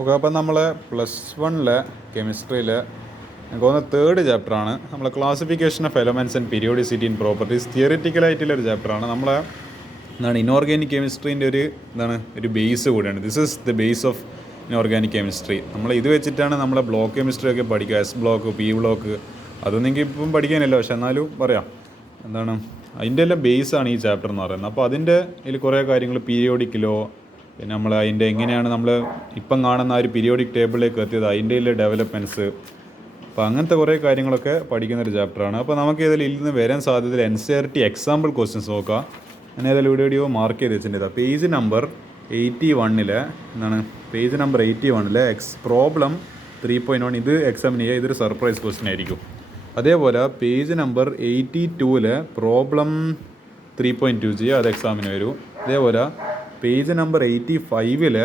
Okay, അപ്പം നമ്മൾ +1 കെമിസ്ട്രിയിൽ എനിക്ക് തോന്നുന്നത് തേർഡ് ചാപ്റ്ററാണ്. നമ്മളെ classification of elements and periodicity in properties തിയറിറ്റിക്കലായിട്ടുള്ളൊരു ചാപ്റ്ററാണ്. നമ്മളെ ഇനോർഗാനിക് കെമിസ്ട്രീൻ്റെ ഒരു ബേസ് കൂടിയാണ്. This is the base of inorganic chemistry. നമ്മൾ ഇത് വെച്ചിട്ടാണ് നമ്മളെ ബ്ലോക്ക് കെമിസ്ട്രി ഒക്കെ പഠിക്കുക. S ബ്ലോക്ക്, P ബ്ലോക്ക്, അതൊന്നും എനിക്ക് ഇപ്പം പഠിക്കാനില്ല, പക്ഷെ എന്നാലും പറയാം. അതിൻ്റെ എല്ലാം ബേസാണ് ഈ ചാപ്റ്റർ എന്ന് പറയുന്നത്. അപ്പോൾ ഇതിൽ കുറേ കാര്യങ്ങൾ പീരിയോഡിക് ലോ, പിന്നെ നമ്മൾ അതിൻ്റെ എങ്ങനെയാണ് നമ്മൾ ഇപ്പം കാണുന്ന ആ ഒരു പീരിയോഡിക് ടേബിളിലേക്ക് എത്തിയത്, അതിൻ്റെ ഡെവലപ്മെൻറ്റ്സ്, അപ്പോൾ അങ്ങനത്തെ കുറേ കാര്യങ്ങളൊക്കെ പഠിക്കുന്നൊരു ചാപ്റ്ററാണ്. അപ്പോൾ നമുക്ക് ഇതിൽ നിന്ന് വരാൻ സാധ്യത NCERT എക്സാമ്പിൾ ക്വസ്റ്റ്യൻസ് നോക്കാം. ഞാൻ ഏതായാലും വീഡിയോ മാർക്ക് ചെയ്ത് വെച്ചിട്ടുണ്ട്. Page number 81 page number 81 problem 3.1. ഇത് എക്സാമിന് ചെയ്യുക, ഇതൊരു സർപ്രൈസ് ക്വസ്റ്റ്യൻ ആയിരിക്കും. അതേപോലെ പേജ് നമ്പർ 82 പ്രോബ്ലം 3.2 ചെയ്യുക, അത് എക്സാമിന് വരും. അതേപോലെ പേജ് നമ്പർ 85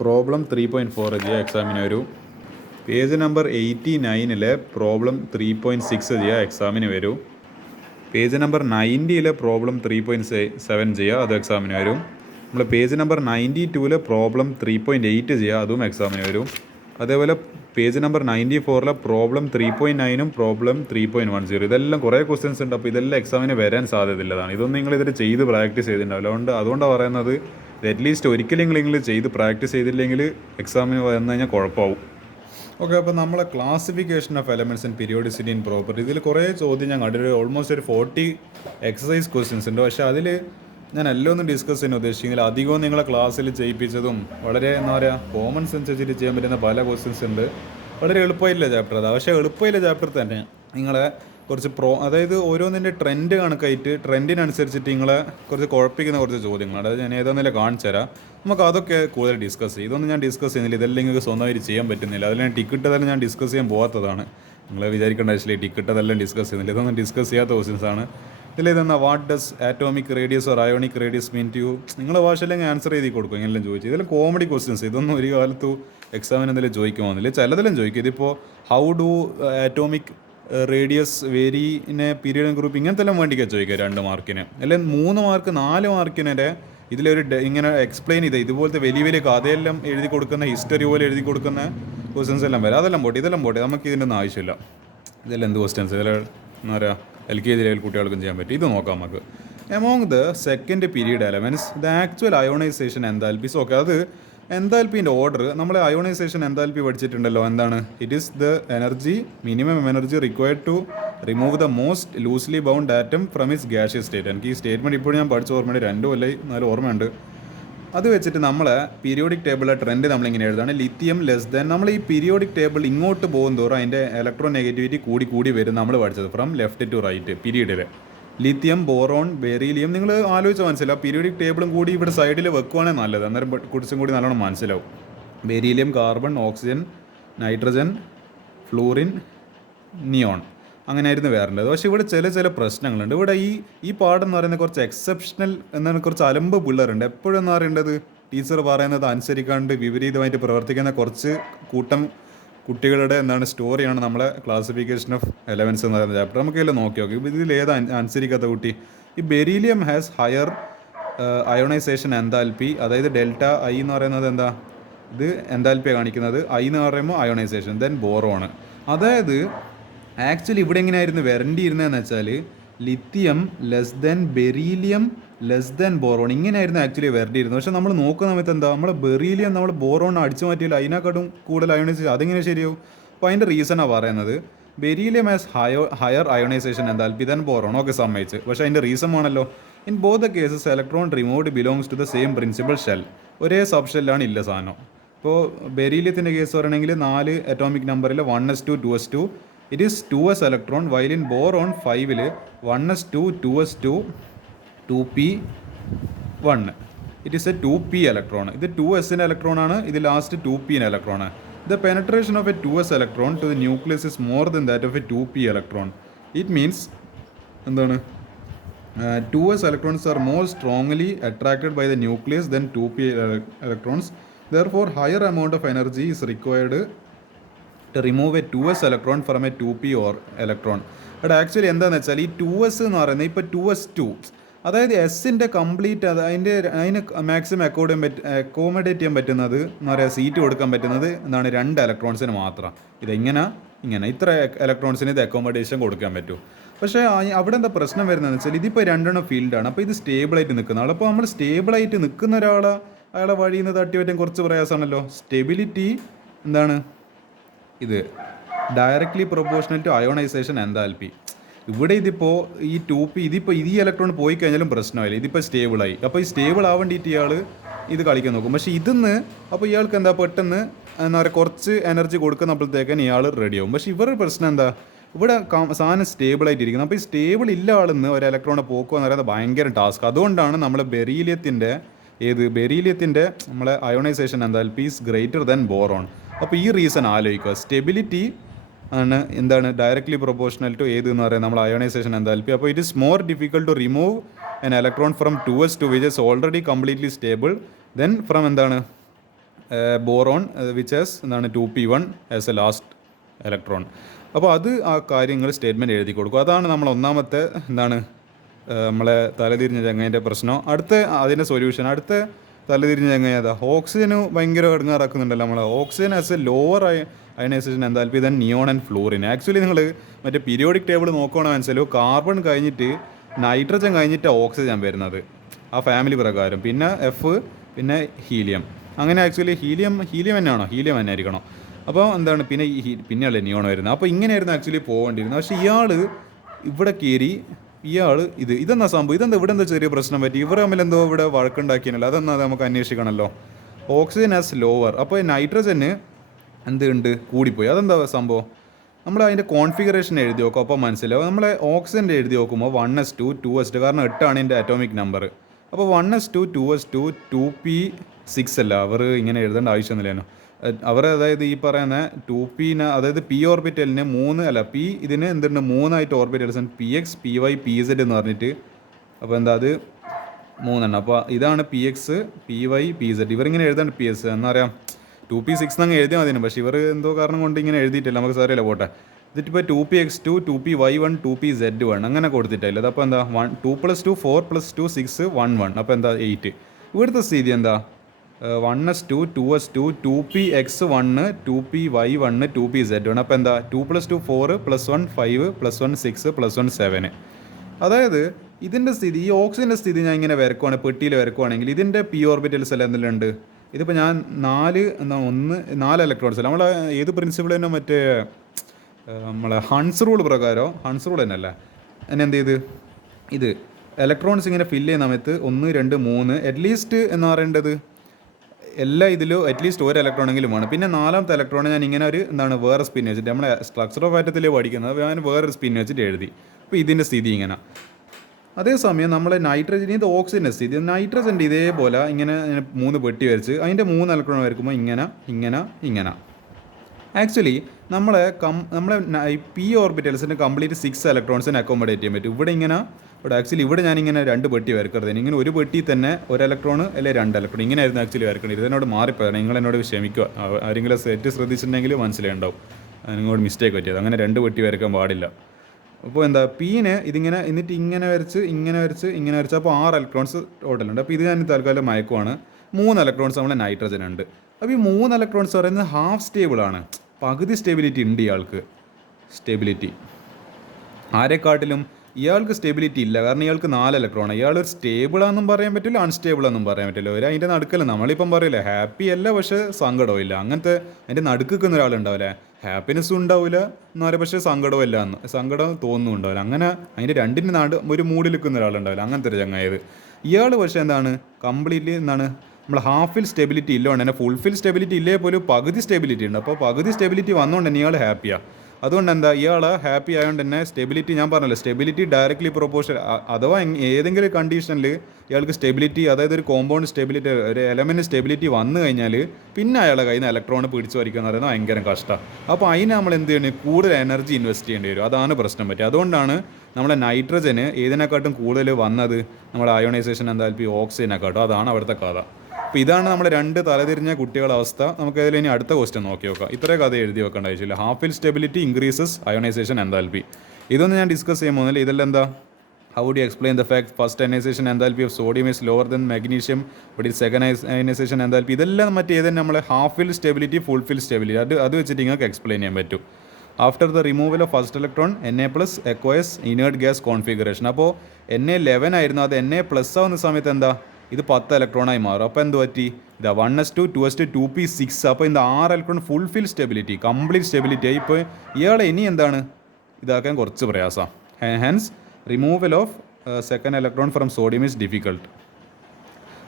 പ്രോബ്ലം 3.4 ചെയ്യുക, എക്സാമിന് വരും. പേജ് നമ്പർ 89 പ്രോബ്ലം 3.6 ചെയ്യുക, എക്സാമിന് വരും. പേജ് നമ്പർ 90 പ്രോബ്ലം 3.7 ചെയ്യുക, അത് എക്സാമിന് വരും. നമ്മൾ പേജ് നമ്പർ 92 പ്രോബ്ലം 3.8 ചെയ്യുക, അതും എക്സാമിന് വരും. അതേപോലെ പേജ് നമ്പർ 94 പ്രോബ്ലം 3.9 പ്രോബ്ലം 3.10, ഇതെല്ലാം കുറേ ക്വസ്റ്റ്യൻസ് ഉണ്ട്. അപ്പോൾ ഇതെല്ലാം എക്സാമിന് വരാൻ സാധ്യതയുള്ളതാണ്. ഇതൊന്നും നിങ്ങളിതിൽ ചെയ്ത് പ്രാക്ടീസ് ചെയ്തിട്ടുണ്ടാവില്ല. അതുകൊണ്ടാണ് പറയുന്നത്, അറ്റ്ലീസ്റ്റ് ഒരിക്കലും നിങ്ങൾ ചെയ്ത് പ്രാക്ടീസ് ചെയ്തില്ലെങ്കിൽ എക്സാമിന് വന്നു കഴിഞ്ഞാൽ കുഴപ്പമാവും. ഓക്കെ, അപ്പോൾ നമ്മളെ classification of elements and periodicity in property, ഇതിൽ കുറേ ചോദ്യം ഞാൻ കണ്ടിട്ട് ഓൾമോസ്റ്റ് ഒരു 40 എക്സസൈസ് ക്വസ്റ്റ്യൻസ് ഉണ്ട്. പക്ഷേ അതിൽ ഞാൻ എല്ലാം ഒന്നും ഡിസ്കസ് ചെയ്യാൻ ഉദ്ദേശിക്കുന്നില്ല. അധികവും നിങ്ങളെ ക്ലാസ്സിൽ ചെയ്യിപ്പിച്ചതും വളരെ കോമൺ സെൻസ് വെച്ചിട്ട് ചെയ്യാൻ പറ്റുന്ന പല ക്വസ്റ്റ്യൻസ് ഉണ്ട്. വളരെ എളുപ്പമായില്ല ചാപ്റ്റർ അതാണ്. പക്ഷേ എളുപ്പമായില്ല ചാപ്റ്റർ തന്നെ നിങ്ങളെ കുറച്ച് അതായത് ഓരോന്നിൻ്റെ ട്രെൻഡ് കണക്കായിട്ട് ട്രെൻഡിനനുസരിച്ചിട്ട് നിങ്ങളെ കുറച്ച് കുഴപ്പിക്കുന്ന കുറച്ച് ചോദ്യങ്ങൾ. അതായത് ഞാൻ ഏതാണെന്നില്ല കാണിച്ചു തരാം. നമുക്ക് അതൊക്കെ കൂടുതൽ ഡിസ്കസ് ചെയ്യും. ഇതൊന്നും ഞാൻ ഡിസ്കസ് ചെയ്യുന്നില്ല, ഇതെല്ലാം നിങ്ങൾക്ക് സ്വന്തമായിട്ട് ചെയ്യാൻ പറ്റുന്നില്ല. അതിൽ ഞാൻ ടിക്കറ്റ് തന്നെ ഞാൻ ഡിസ്കസ് ചെയ്യാൻ പോകാത്തതാണ്. നിങ്ങൾ വിചാരിക്കേണ്ട ആവശ്യമില്ല, ടിക്കറ്റ് അതെല്ലാം ഡിസ്കസ് ചെയ്യുന്നില്ല. ഇതൊന്നും ഡിസ്കസ് ചെയ്യാത്ത ക്വസ്റ്റ്യൻസാണ്. ഇതിലെന്താ what does atomic radius or ionic radius mean to you, നിങ്ങളുടെ ഭാഷയിലെങ്കിൽ ആൻസർ എഴുതി കൊടുക്കും. എങ്ങനെല്ലാം ചോദിച്ചു. ഇതിൽ കോമഡി ക്വസ്റ്റ്യൻസ്, ഇതൊന്നും ഒരു കാലത്തും എക്സാമിന് എന്തെങ്കിലും ചോദിക്കുമോന്നില്ല. ചിലതെല്ലാം ചോദിക്കും. ഇതിപ്പോൾ ഹൗ ഡു ആറ്റോമിക് റേഡിയസ് വേരിനെ പീരിയഡ് ഗ്രൂപ്പ്, ഇങ്ങനത്തെ എല്ലാം വേണ്ടിക്കാൻ ചോദിക്കുക 2 മാർക്കിന്, അല്ലെങ്കിൽ 3 മാർക്ക് 4 മാർക്കിനെ ഇതിലൊരു ഇങ്ങനെ എക്സ്പ്ലെയിൻ ചെയ്ത് ഇതുപോലത്തെ വലിയ വലിയ കഥയെല്ലാം എഴുതി കൊടുക്കുന്ന, ഹിസ്റ്ററി പോലെ എഴുതി കൊടുക്കുന്ന ക്വസ്റ്റ്യൻസ് എല്ലാം വരാം. അതെല്ലാം പോട്ടെ, ഇതെല്ലാം പോട്ടെ, നമുക്ക് ഇതിൻ്റെ ഒന്നും ആവശ്യമില്ല. ഇതെല്ലാം എന്ത് ക്വസ്റ്റ്യൻസ്, ഇതെല്ലാം എന്താ പറയുക, LKG ലെവൽ കുട്ടികൾക്കും ചെയ്യാൻ പറ്റും. ഇത് നോക്കാം നമുക്ക്. Among the second period elements the actual ionization enthalpies. Okay, അത് എൻതാൽപ്പീൻ്റെ ഓർഡർ നമ്മൾ അയോണൈസേഷൻ എൻതാൽപ്പി പഠിച്ചിട്ടുണ്ടല്ലോ. എന്താണ്? It is the energy, minimum energy required to remove the most loosely bound atom from its gaseous state. എനിക്ക് ഈ statement ഇപ്പോഴും ഞാൻ പഠിച്ച ഓർമ്മയുണ്ട്, 2 കൊല്ലം 4 ഓർമ്മയുണ്ട്. അത് വെച്ചിട്ട് നമ്മൾ പീരിയോഡിക് ടേബിളിലെ ട്രെൻഡ് നമ്മളിങ്ങനെ എഴുതാണ്. ലിത്തിയം ലെസ് ദാൻ, നമ്മൾ ഈ പീരിയോഡിക് ടേബിൾ ഇങ്ങോട്ട് പോകും തോറും അതിൻ്റെ ഇലക്ട്രോൺ നെഗറ്റിവിറ്റി കൂടി വരും. നമ്മൾ പഠിച്ചത് ഫ്രം ലെഫ്റ്റ് ടു റൈറ്റ് പീരീഡിൽ. ലിത്തിയം, ബോറോൺ, ബെറീലിയം, നിങ്ങൾ ആലോചിച്ച് മനസ്സിലാവും. പീരിയോഡിക് ടേബിളും കൂടി ഇവിടെ സൈഡിൽ വെക്കുവാണെങ്കിൽ നല്ലത്, അന്നേരം കുറച്ചും കൂടി നല്ലോണം മനസ്സിലാവും. Beryllium, carbon, oxygen, nitrogen, fluorine, neon, അങ്ങനെയായിരുന്നു വരേണ്ടത്. പക്ഷേ ഇവിടെ ചില പ്രശ്നങ്ങളുണ്ട്. ഇവിടെ ഈ പാഠം എന്ന് പറയുന്നത് കുറച്ച് എക്സെപ്ഷണൽ എന്നാണ്, കുറച്ച് അലമ്പ് പിള്ളേരുണ്ട്. എപ്പോഴും എന്ന് പറയേണ്ടത് ടീച്ചർ പറയുന്നത് അനുസരിക്കാണ്ട് വിപരീതമായിട്ട് പ്രവർത്തിക്കുന്ന കുറച്ച് കൂട്ടം കുട്ടികളുടെ സ്റ്റോറിയാണ് നമ്മളെ ക്ലാസിഫിക്കേഷൻ ഓഫ് എലമെൻറ്റ്സ് എന്ന് പറയുന്ന ചാപ്റ്റർ. നമുക്ക് ഇതിൽ നോക്കി. ഇതിൽ ഏതാ അനുസരിക്കാത്ത കുട്ടി? ഈ beryllium has higher ionisation enthalpy, അതായത് ഡെൽറ്റ ഐ എന്ന് പറയുന്നത് എന്താ, ഇത് എൻതാൽപ്പിയാണ് കാണിക്കുന്നത്. ഐ എന്ന് പറയുമ്പോൾ അയോണൈസേഷൻ, ദെൻ ബോറോണ്. അതായത് ആക്ച്വലി ഇവിടെ എങ്ങനെയായിരുന്നു വരേണ്ടിയിരുന്നതെന്ന് വെച്ചാൽ lithium less then beryllium less then boron, ഇങ്ങനെയായിരുന്നു ആക്ച്വലി വരേണ്ടിയിരുന്നത്. പക്ഷേ നമ്മൾ നോക്കുന്ന സമയത്ത് എന്താ, നമ്മൾ ബെറീലിയം നമ്മൾ ബോറോൺ അടിച്ചു മാറ്റിയില്ല, അതിനെക്കാട്ടും കൂടുതൽ അയോണൈസേഷൻ. അതെങ്ങനെ ശരിയാവും? അപ്പോൾ അതിൻ്റെ റീസണാണ് പറയുന്നത്. Beryllium has higher ionization enthalpy then boron. Okay, സമ്മതിച്ച്. പക്ഷേ അതിൻ്റെ റീസൺ ആണല്ലോ, in both the cases electron removed belongs to the same principal shell. ഒരേ സബ് ഷെല്ലാണ് ഇല്ല സാധനം. ഇപ്പോൾ ബെറീലിയത്തിൻ്റെ കേസ് പറയണമെങ്കിൽ 4 അറ്റോമിക് നമ്പറിൽ 1s2 2s2 it is 2s electron, while in boron 5 1s2 2s2 2p1 it is a 2p electron. ഇത് 2s electron ആണ്, ഇത് last 2p electron. The penetration of a 2s electron to the nucleus is more than that of a 2p electron. It means എന്താണ്, 2s electrons are more strongly attracted by the nucleus than 2p electrons. Therefore, higher amount of energy is required to remove a 2s electron from a 2p or electron. But actually എന്താണെന്ന് വെച്ചാൽ ഈ 2s എന്ന് പറയുന്നത് ഇപ്പോൾ 2s2 അതായത് എസിൻ്റെ complete അതിന് maximum accommodate ചെയ്യാൻ പറ്റുന്നത് എന്ന് പറയുക, സീറ്റ് കൊടുക്കാൻ പറ്റുന്നത് എന്താണ് 2 ഇലക്ട്രോൺസിന് മാത്രം. ഇങ്ങനെ ഇത്ര ഇലക്ട്രോൺസിന് ഇത് അക്കോമഡേഷൻ കൊടുക്കാൻ പറ്റും. പക്ഷേ അവിടെ എന്താ പ്രശ്നം വരുന്നതെന്ന് വെച്ചാൽ ഇതിപ്പോൾ 2 ഫീൽഡാണ്. അപ്പോൾ ഇത് സ്റ്റേബിളായിട്ട് നിൽക്കുന്ന ആൾ. അപ്പോൾ നമ്മൾ സ്റ്റേബിളായിട്ട് നിൽക്കുന്ന അയാളെ വഴിയിൽ നിന്ന് തട്ടി പറ്റാൻ കുറച്ച് പ്രയാസമാണല്ലോ. സ്റ്റെബിലിറ്റി എന്താണ് ഇത് directly proportional to ionization enthalpy. ഇവിടെ ഇതിപ്പോൾ ഈ 2p ഇതിപ്പോൾ ഈ ഇലക്ട്രോൺ പോയി കഴിഞ്ഞാലും പ്രശ്നമില്ല, ഇതിപ്പോൾ സ്റ്റേബിളായി. അപ്പോൾ ഈ സ്റ്റേബിൾ ആവേണ്ടിയിട്ട് ഇയാൾ ഇത് കളിക്കാൻ നോക്കും. പക്ഷേ ഇതിന്ന് അപ്പോൾ ഇയാൾക്ക് എന്താ പെട്ടെന്ന് എന്താ പറയുക കുറച്ച് എനർജി കൊടുക്കുന്നപ്പോഴത്തേക്കും ഇയാൾ റെഡിയാവും. പക്ഷേ ഇവരുടെ പ്രശ്നം എന്താ, ഇവിടെ സാധനം സ്റ്റേബിളായിട്ടിരിക്കുന്നത്. അപ്പോൾ ഈ സ്റ്റേബിൾ ഇല്ല ആളെന്ന് ഒരു ഇലക്ട്രോണെ പോക്കുക എന്ന് പറയുന്നത് ഭയങ്കര ടാസ്ക്. അതുകൊണ്ടാണ് നമ്മൾ ബെറീലിയത്തിൻ്റെ നമ്മളെ ionisation enthalpy is greater than boron. അപ്പോൾ ഈ റീസൺ ആലോചിക്കുക. സ്റ്റെബിലിറ്റി എന്താണ് ഡയറക്ട്ലി പ്രൊപ്പോർഷണൽ ടു എന്ന് പറയുന്നത് നമ്മൾ അയോണൈസേഷൻ എൻതാൽപ്പി. അപ്പോൾ it is more difficult to remove an electron from 2s two which is already completely stable then from എന്താണ് boron which has എന്താണ് 2p1 as A last electron. അപ്പോൾ ആ കാര്യങ്ങൾ statement എഴുതി കൊടുക്കും. അതാണ് നമ്മൾ ഒന്നാമത്തെ എന്താണ് നമ്മളെ തലതിരിഞ്ഞ ചങ്ങേൻ്റെ പ്രശ്നം. അതിൻ്റെ സൊല്യൂഷൻ അടുത്ത തലതിരിഞ്ഞ ചങ്ങ ഓക്സിജന് ഭയങ്കര ഇടങ്ങാറാക്കുന്നുണ്ടല്ലോ നമ്മളെ. Oxygen has a lower ionization enthalpy then neon and fluorine. Actually നിങ്ങൾ മറ്റേ പീരിയോഡിക് ടേബിൾ നോക്കുകയാണെങ്കിൽ മനസ്സിലാവും, കാർബൺ കഴിഞ്ഞിട്ട് നൈട്രജൻ കഴിഞ്ഞിട്ട് ഓക്സിജൻ വരുന്നത് ആ ഫാമിലി പ്രകാരം, പിന്നെ എഫ്, പിന്നെ ഹീലിയം. അങ്ങനെ ആക്ച്വലി ഹീലിയം തന്നെയാണോ? ഹീലിയം തന്നെ ആയിരിക്കണം. അപ്പോൾ എന്താണ് പിന്നെയല്ലേ നിയോൺ വരുന്നത്. അപ്പോൾ ഇങ്ങനെയായിരുന്നു ആക്ച്വലി പോകേണ്ടിയിരുന്നത്. പക്ഷേ ഇയാൾ ഇവിടെ കയറി ഇതെന്നാ സംഭവം, ഇവിടെ എന്താ ചെറിയ പ്രശ്നം പറ്റി, ഇവർ തമ്മിൽ എന്തോ ഇവിടെ വഴക്കുണ്ടാക്കിയല്ലോ. അതെന്നാ നമുക്ക് അന്വേഷിക്കണമല്ലോ. ഓക്സിജൻ ആസ് ലോവർ, അപ്പോൾ നൈട്രജന് എന്തുണ്ട് കൂടിപ്പോയി. അതെന്താ സംഭവം? നമ്മൾ അതിൻ്റെ കോൺഫിഗറേഷൻ എഴുതി നോക്കും, അപ്പോൾ മനസ്സിലാവും. നമ്മളെ ഓക്സിജൻ്റെ എഴുതി നോക്കുമ്പോൾ 1s2 2s2, കാരണം 8 ആണ് എൻ്റെ അറ്റോമിക് നമ്പർ. അപ്പോൾ 1s2 2s2 2p6 അല്ല, അവർ ഇങ്ങനെ എഴുതേണ്ട ആവശ്യമൊന്നുമില്ലേനോ. അതായത് ഈ പറയുന്ന 2p അതായത് p ഓർബിറ്റലിന് 3 p ഇതിന് എന്തുണ്ട് 3 ഓർബിറ്റൽസ് px py pz എന്ന് പറഞ്ഞിട്ട്. അപ്പോൾ എന്താ അത് 3. അപ്പോൾ ഇതാണ് px py pz. ഇവരിങ്ങനെ എഴുതാണ്ട് ps എന്നാ പറയാം 2p6 എന്നങ്ങ് എഴുതിയാൽ മതിയാണ്. പക്ഷേ ഇവർ എന്തോ കാരണം കൊണ്ട് ഇങ്ങനെ എഴുതിയിട്ടില്ല, നമുക്ക് സാറിയല്ല പോട്ടെ. ഇതിപ്പോൾ 2px2 2py1 2pz1 അങ്ങനെ കൊടുത്തിട്ടില്ല. അപ്പോൾ എന്താ 2 + 2 4 + 2 6 1 1. അപ്പോൾ എന്താ 8. ഇവിടുത്തെ സ്ഥിതി എന്താ 1s2 2s2 2px1 2py1 2pz1. അപ്പോൾ എന്താ 2 + 2 4 + 1 5 + 1 6 + 1 7. അതായത് ഇതിൻ്റെ സ്ഥിതി, ഈ ഓക്സിജൻ്റെ സ്ഥിതി ഞാൻ ഇങ്ങനെ വരക്കുവാണെങ്കിൽ, പെട്ടിയിൽ വരക്കുവാണെങ്കിൽ ഇതിൻ്റെ p ഓർബിറ്റൽസ് എല്ലാം എന്തെല്ലാം ഉണ്ട്. ഇതിപ്പോൾ ഞാൻ 4 ഇലക്ട്രോൺസ് അല്ല, നമ്മളെ ഏത് പ്രിൻസിപ്പിൾ തന്നെ മറ്റേ നമ്മളെ ഹൺസ് റൂൾ പ്രകാരം, ഹൺസ് റൂൾ തന്നെയല്ല എന്നെ എന്ത് ചെയ്ത് ഇത് ഇലക്ട്രോൺസ് ഇങ്ങനെ ഫില്ല് ചെയ്യുന്ന സമയത്ത് 1 2 3 അറ്റ്ലീസ്റ്റ് എന്ന് പറയേണ്ടത് എല്ലാ ഇതിലും അറ്റ്ലീസ്റ്റ് ഒരു ഇലക്ട്രോണെങ്കിലും വേണം. പിന്നെ 4ാമത്തെ ഇലക്ട്രോൺ ഞാൻ ഇങ്ങനെ വേറെ സ്പിൻ വെച്ചിട്ട്, നമ്മളെ സ്ട്രക്ചർ ഓഫ് ആറ്റത്തിൽ പഠിക്കുന്നത് ഞാൻ വേറൊരു സ്പിൻ വെച്ചിട്ട് എഴുതി. അപ്പോൾ ഇതിൻ്റെ സ്ഥിതി ഇങ്ങനെ. അതേസമയം നമ്മളെ നൈട്രജൻ, ഇത് ഓക്സിജൻ്റെ സ്ഥിതി, നൈട്രജൻ്റെ ഇതേപോലെ ഇങ്ങനെ 3 പെട്ടി വരച്ച് അതിൻ്റെ 3 ഇലക്ട്രോൺ വരക്കുമ്പോൾ ഇങ്ങനെ. ആക്ച്വലി നമ്മളെ p ഓർബിറ്റൽസിന് കംപ്ലീറ്റ് 6 ഇലക്ട്രോൺസിന് അക്കോമഡേറ്റ് ചെയ്യാൻ പറ്റും. ഇവിടെ ആക്ച്വലി ഞാനിങ്ങനെ 2 പെട്ടി വരക്കരുത്. ഇങ്ങനെ ഒരു പെട്ടി തന്നെ 1 ഇലക്ട്രോൺ അല്ലെങ്കിൽ 2 ഇലക്ട്രോൺ ഇങ്ങനെയായിരുന്നു ആക്ച്വലി വരക്കേണ്ടത്. ഇതിനോട് മാറിപ്പോയാണ്, നിങ്ങളെന്നോട് ക്ഷമിക്കുക. ആരെങ്കിലും സെറ്റ് ശ്രദ്ധിച്ചിട്ടുണ്ടെങ്കിൽ മനസ്സിലായിട്ടുണ്ടാവും നിങ്ങളോട് മിസ്റ്റേക്ക് പറ്റിയത്. അങ്ങനെ 2 പെട്ടി വരക്കാൻ പാടില്ല. അപ്പോൾ എന്താ പീന് ഇതിങ്ങനെ എന്നിട്ട് ഇങ്ങനെ വരച്ച് അപ്പോൾ 6 ഇലക്ട്രോൺസ് ടോട്ടലുണ്ട്. അപ്പോൾ ഇത് ഞാൻ തൽക്കാലം മയക്കുവാണ്. 3 ഇലക്ട്രോൺസ് നമ്മളെ നൈട്രജൻ ഉണ്ട്. അപ്പോൾ ഈ 3 ഇലക്ട്രോൺസ് പറയുന്നത് ഹാഫ് സ്റ്റേബിളാണ്, പകുതി സ്റ്റെബിലിറ്റി ഉണ്ട് ഇയാൾക്ക്. സ്റ്റെബിലിറ്റി ആരെക്കാട്ടിലും ഇയാൾക്ക് സ്റ്റെബിലിറ്റി ഇല്ല, കാരണം ഇയാൾക്ക് 4 ഇലക്ട്രോൺ. ഇയാൾ ഒരു സ്റ്റേബിളാണെന്നും പറയാൻ പറ്റില്ല, അൺസ്റ്റേബിളാണെന്നും പറയാൻ പറ്റില്ല. അതിൻ്റെ നടുക്കല്ല, നമ്മളിപ്പം പറയില്ലേ ഹാപ്പി അല്ല പക്ഷേ സങ്കടവും ഇല്ല. അങ്ങനത്തെ അതിൻ്റെ നടുക്കുന്ന ഒരാളുണ്ടാവില്ലേ, ഹാപ്പിനെസ്സും ഉണ്ടാവില്ല എന്ന് പറയാം പക്ഷേ സങ്കടവും ഇല്ല എന്ന്, സങ്കടം തോന്നുന്നുണ്ടാവില്ല. അങ്ങനെ അതിൻ്റെ രണ്ടിൻ്റെ ഒരു മൂഡിൽ നിൽക്കുന്ന ഒരാളുണ്ടാവില്ല, അങ്ങനത്തെ ഒരു ചങ്ങായത്. ഇയാൾ പക്ഷേ കംപ്ലീറ്റ്ലി നമ്മൾ ഹാഫിൽ സ്റ്റെബിലിറ്റി ഇല്ലോണ്ട് തന്നെ, ഫുൾഫിൽ സ്റ്റെബിലിറ്റി ഇല്ലേ പോലും പകുതി സ്റ്റെബിലിറ്റി ഉണ്ട്. അപ്പോൾ പകുതി സ്റ്റെബിലിറ്റി വന്നുകൊണ്ട് തന്നെ ഇയാൾ ഹാപ്പിയാണ്. അതുകൊണ്ട് എന്താ ഇയാൾ ഹാപ്പി ആയതുകൊണ്ട് തന്നെ സ്റ്റെബിലിറ്റി, ഞാൻ പറഞ്ഞല്ലോ സ്റ്റെബിലിറ്റി ഡയറക്ട്ലി പ്രൊപ്പോർഷണൽ. അഥവാ ഏതെങ്കിലും കണ്ടീഷനിൽ ഇയാൾക്ക് സ്റ്റെബിലിറ്റി, അതായത് ഒരു കോമ്പൗണ്ട് സ്റ്റെബിലിറ്റി, ഒരു എലമെൻറ്റ് സ്റ്റെബിലിറ്റി വന്നു കഴിഞ്ഞാൽ പിന്നെ അയാളെ കയ്യിൽ നിന്ന് ഇലക്ട്രോൺ പിടിച്ചു വരിക്കുക എന്ന് പറയുന്നത് ഭയങ്കര കഷ്ടമാണ്. അപ്പോൾ അതിന് നമ്മൾ എന്ത് ചെയ്യണം, കൂടുതൽ എനർജി ഇൻവെസ്റ്റ് ചെയ്യേണ്ടി വരും. അതാണ് പ്രശ്നം പറ്റുക. അതുകൊണ്ടാണ് നമ്മളെ നൈട്രജന് ഏതിനെക്കാട്ടും കൂടുതൽ വന്നത് നമ്മുടെ അയോണൈസേഷൻ എന്തായാലും ഓക്സിജനെക്കാട്ടും. അതാണ് അവിടുത്തെ കഥ. അപ്പോൾ ഇതാണ് നമ്മുടെ 2 തലതിരിഞ്ഞ കുട്ടികളുടെ അവസ്ഥ. നമുക്ക് അതിൽ ഇനി അടുത്ത ക്വസ്റ്റ്യൻ നോക്കി നോക്കാം. ഇത്രേ കഥ എഴുതി വെക്കേണ്ട ആവശ്യമില്ല. ഹാഫിൽ സ്റ്റെബിലിറ്റി ഇൻക്രീസസ് അയോണൈസേഷൻ എന്താൽപ്പി. ഇതൊന്നും ഞാൻ ഡിസ്കസ് ചെയ്യാൻ പോകുന്നില്ല. ഇതെല്ലാം എന്താ how would you explain the fact first ionization enthalpy of sodium is lower than magnesium but its second ionization enthalpy ഇതെല്ലാം മറ്റേത് നമ്മളെ half fill stability full fill stability അത് വെച്ചിട്ട് നിങ്ങൾക്ക് എക്സ്പ്ലെയിൻ ചെയ്യാൻ പറ്റും. After the removal of first electron Na+ acquires inert gas configuration. അപ്പോൾ Na11 ആയിരുന്നു, അത് Na+ ആവുന്ന സമയത്ത് എന്താ ഇത് 10 ഇലക്ട്രോണായി മാറും. അപ്പോൾ എന്ത് പറ്റി, ഇതാ 1s2 2s2 2p6. അപ്പോൾ ഇത് 6 electron full fill stability complete stability ആയി. ഇപ്പോൾ ഇയാളെ ഇനി എന്താണ് ഇതാക്കാൻ കുറച്ച് പ്രയാസം. Hence removal of second electron from sodium is difficult.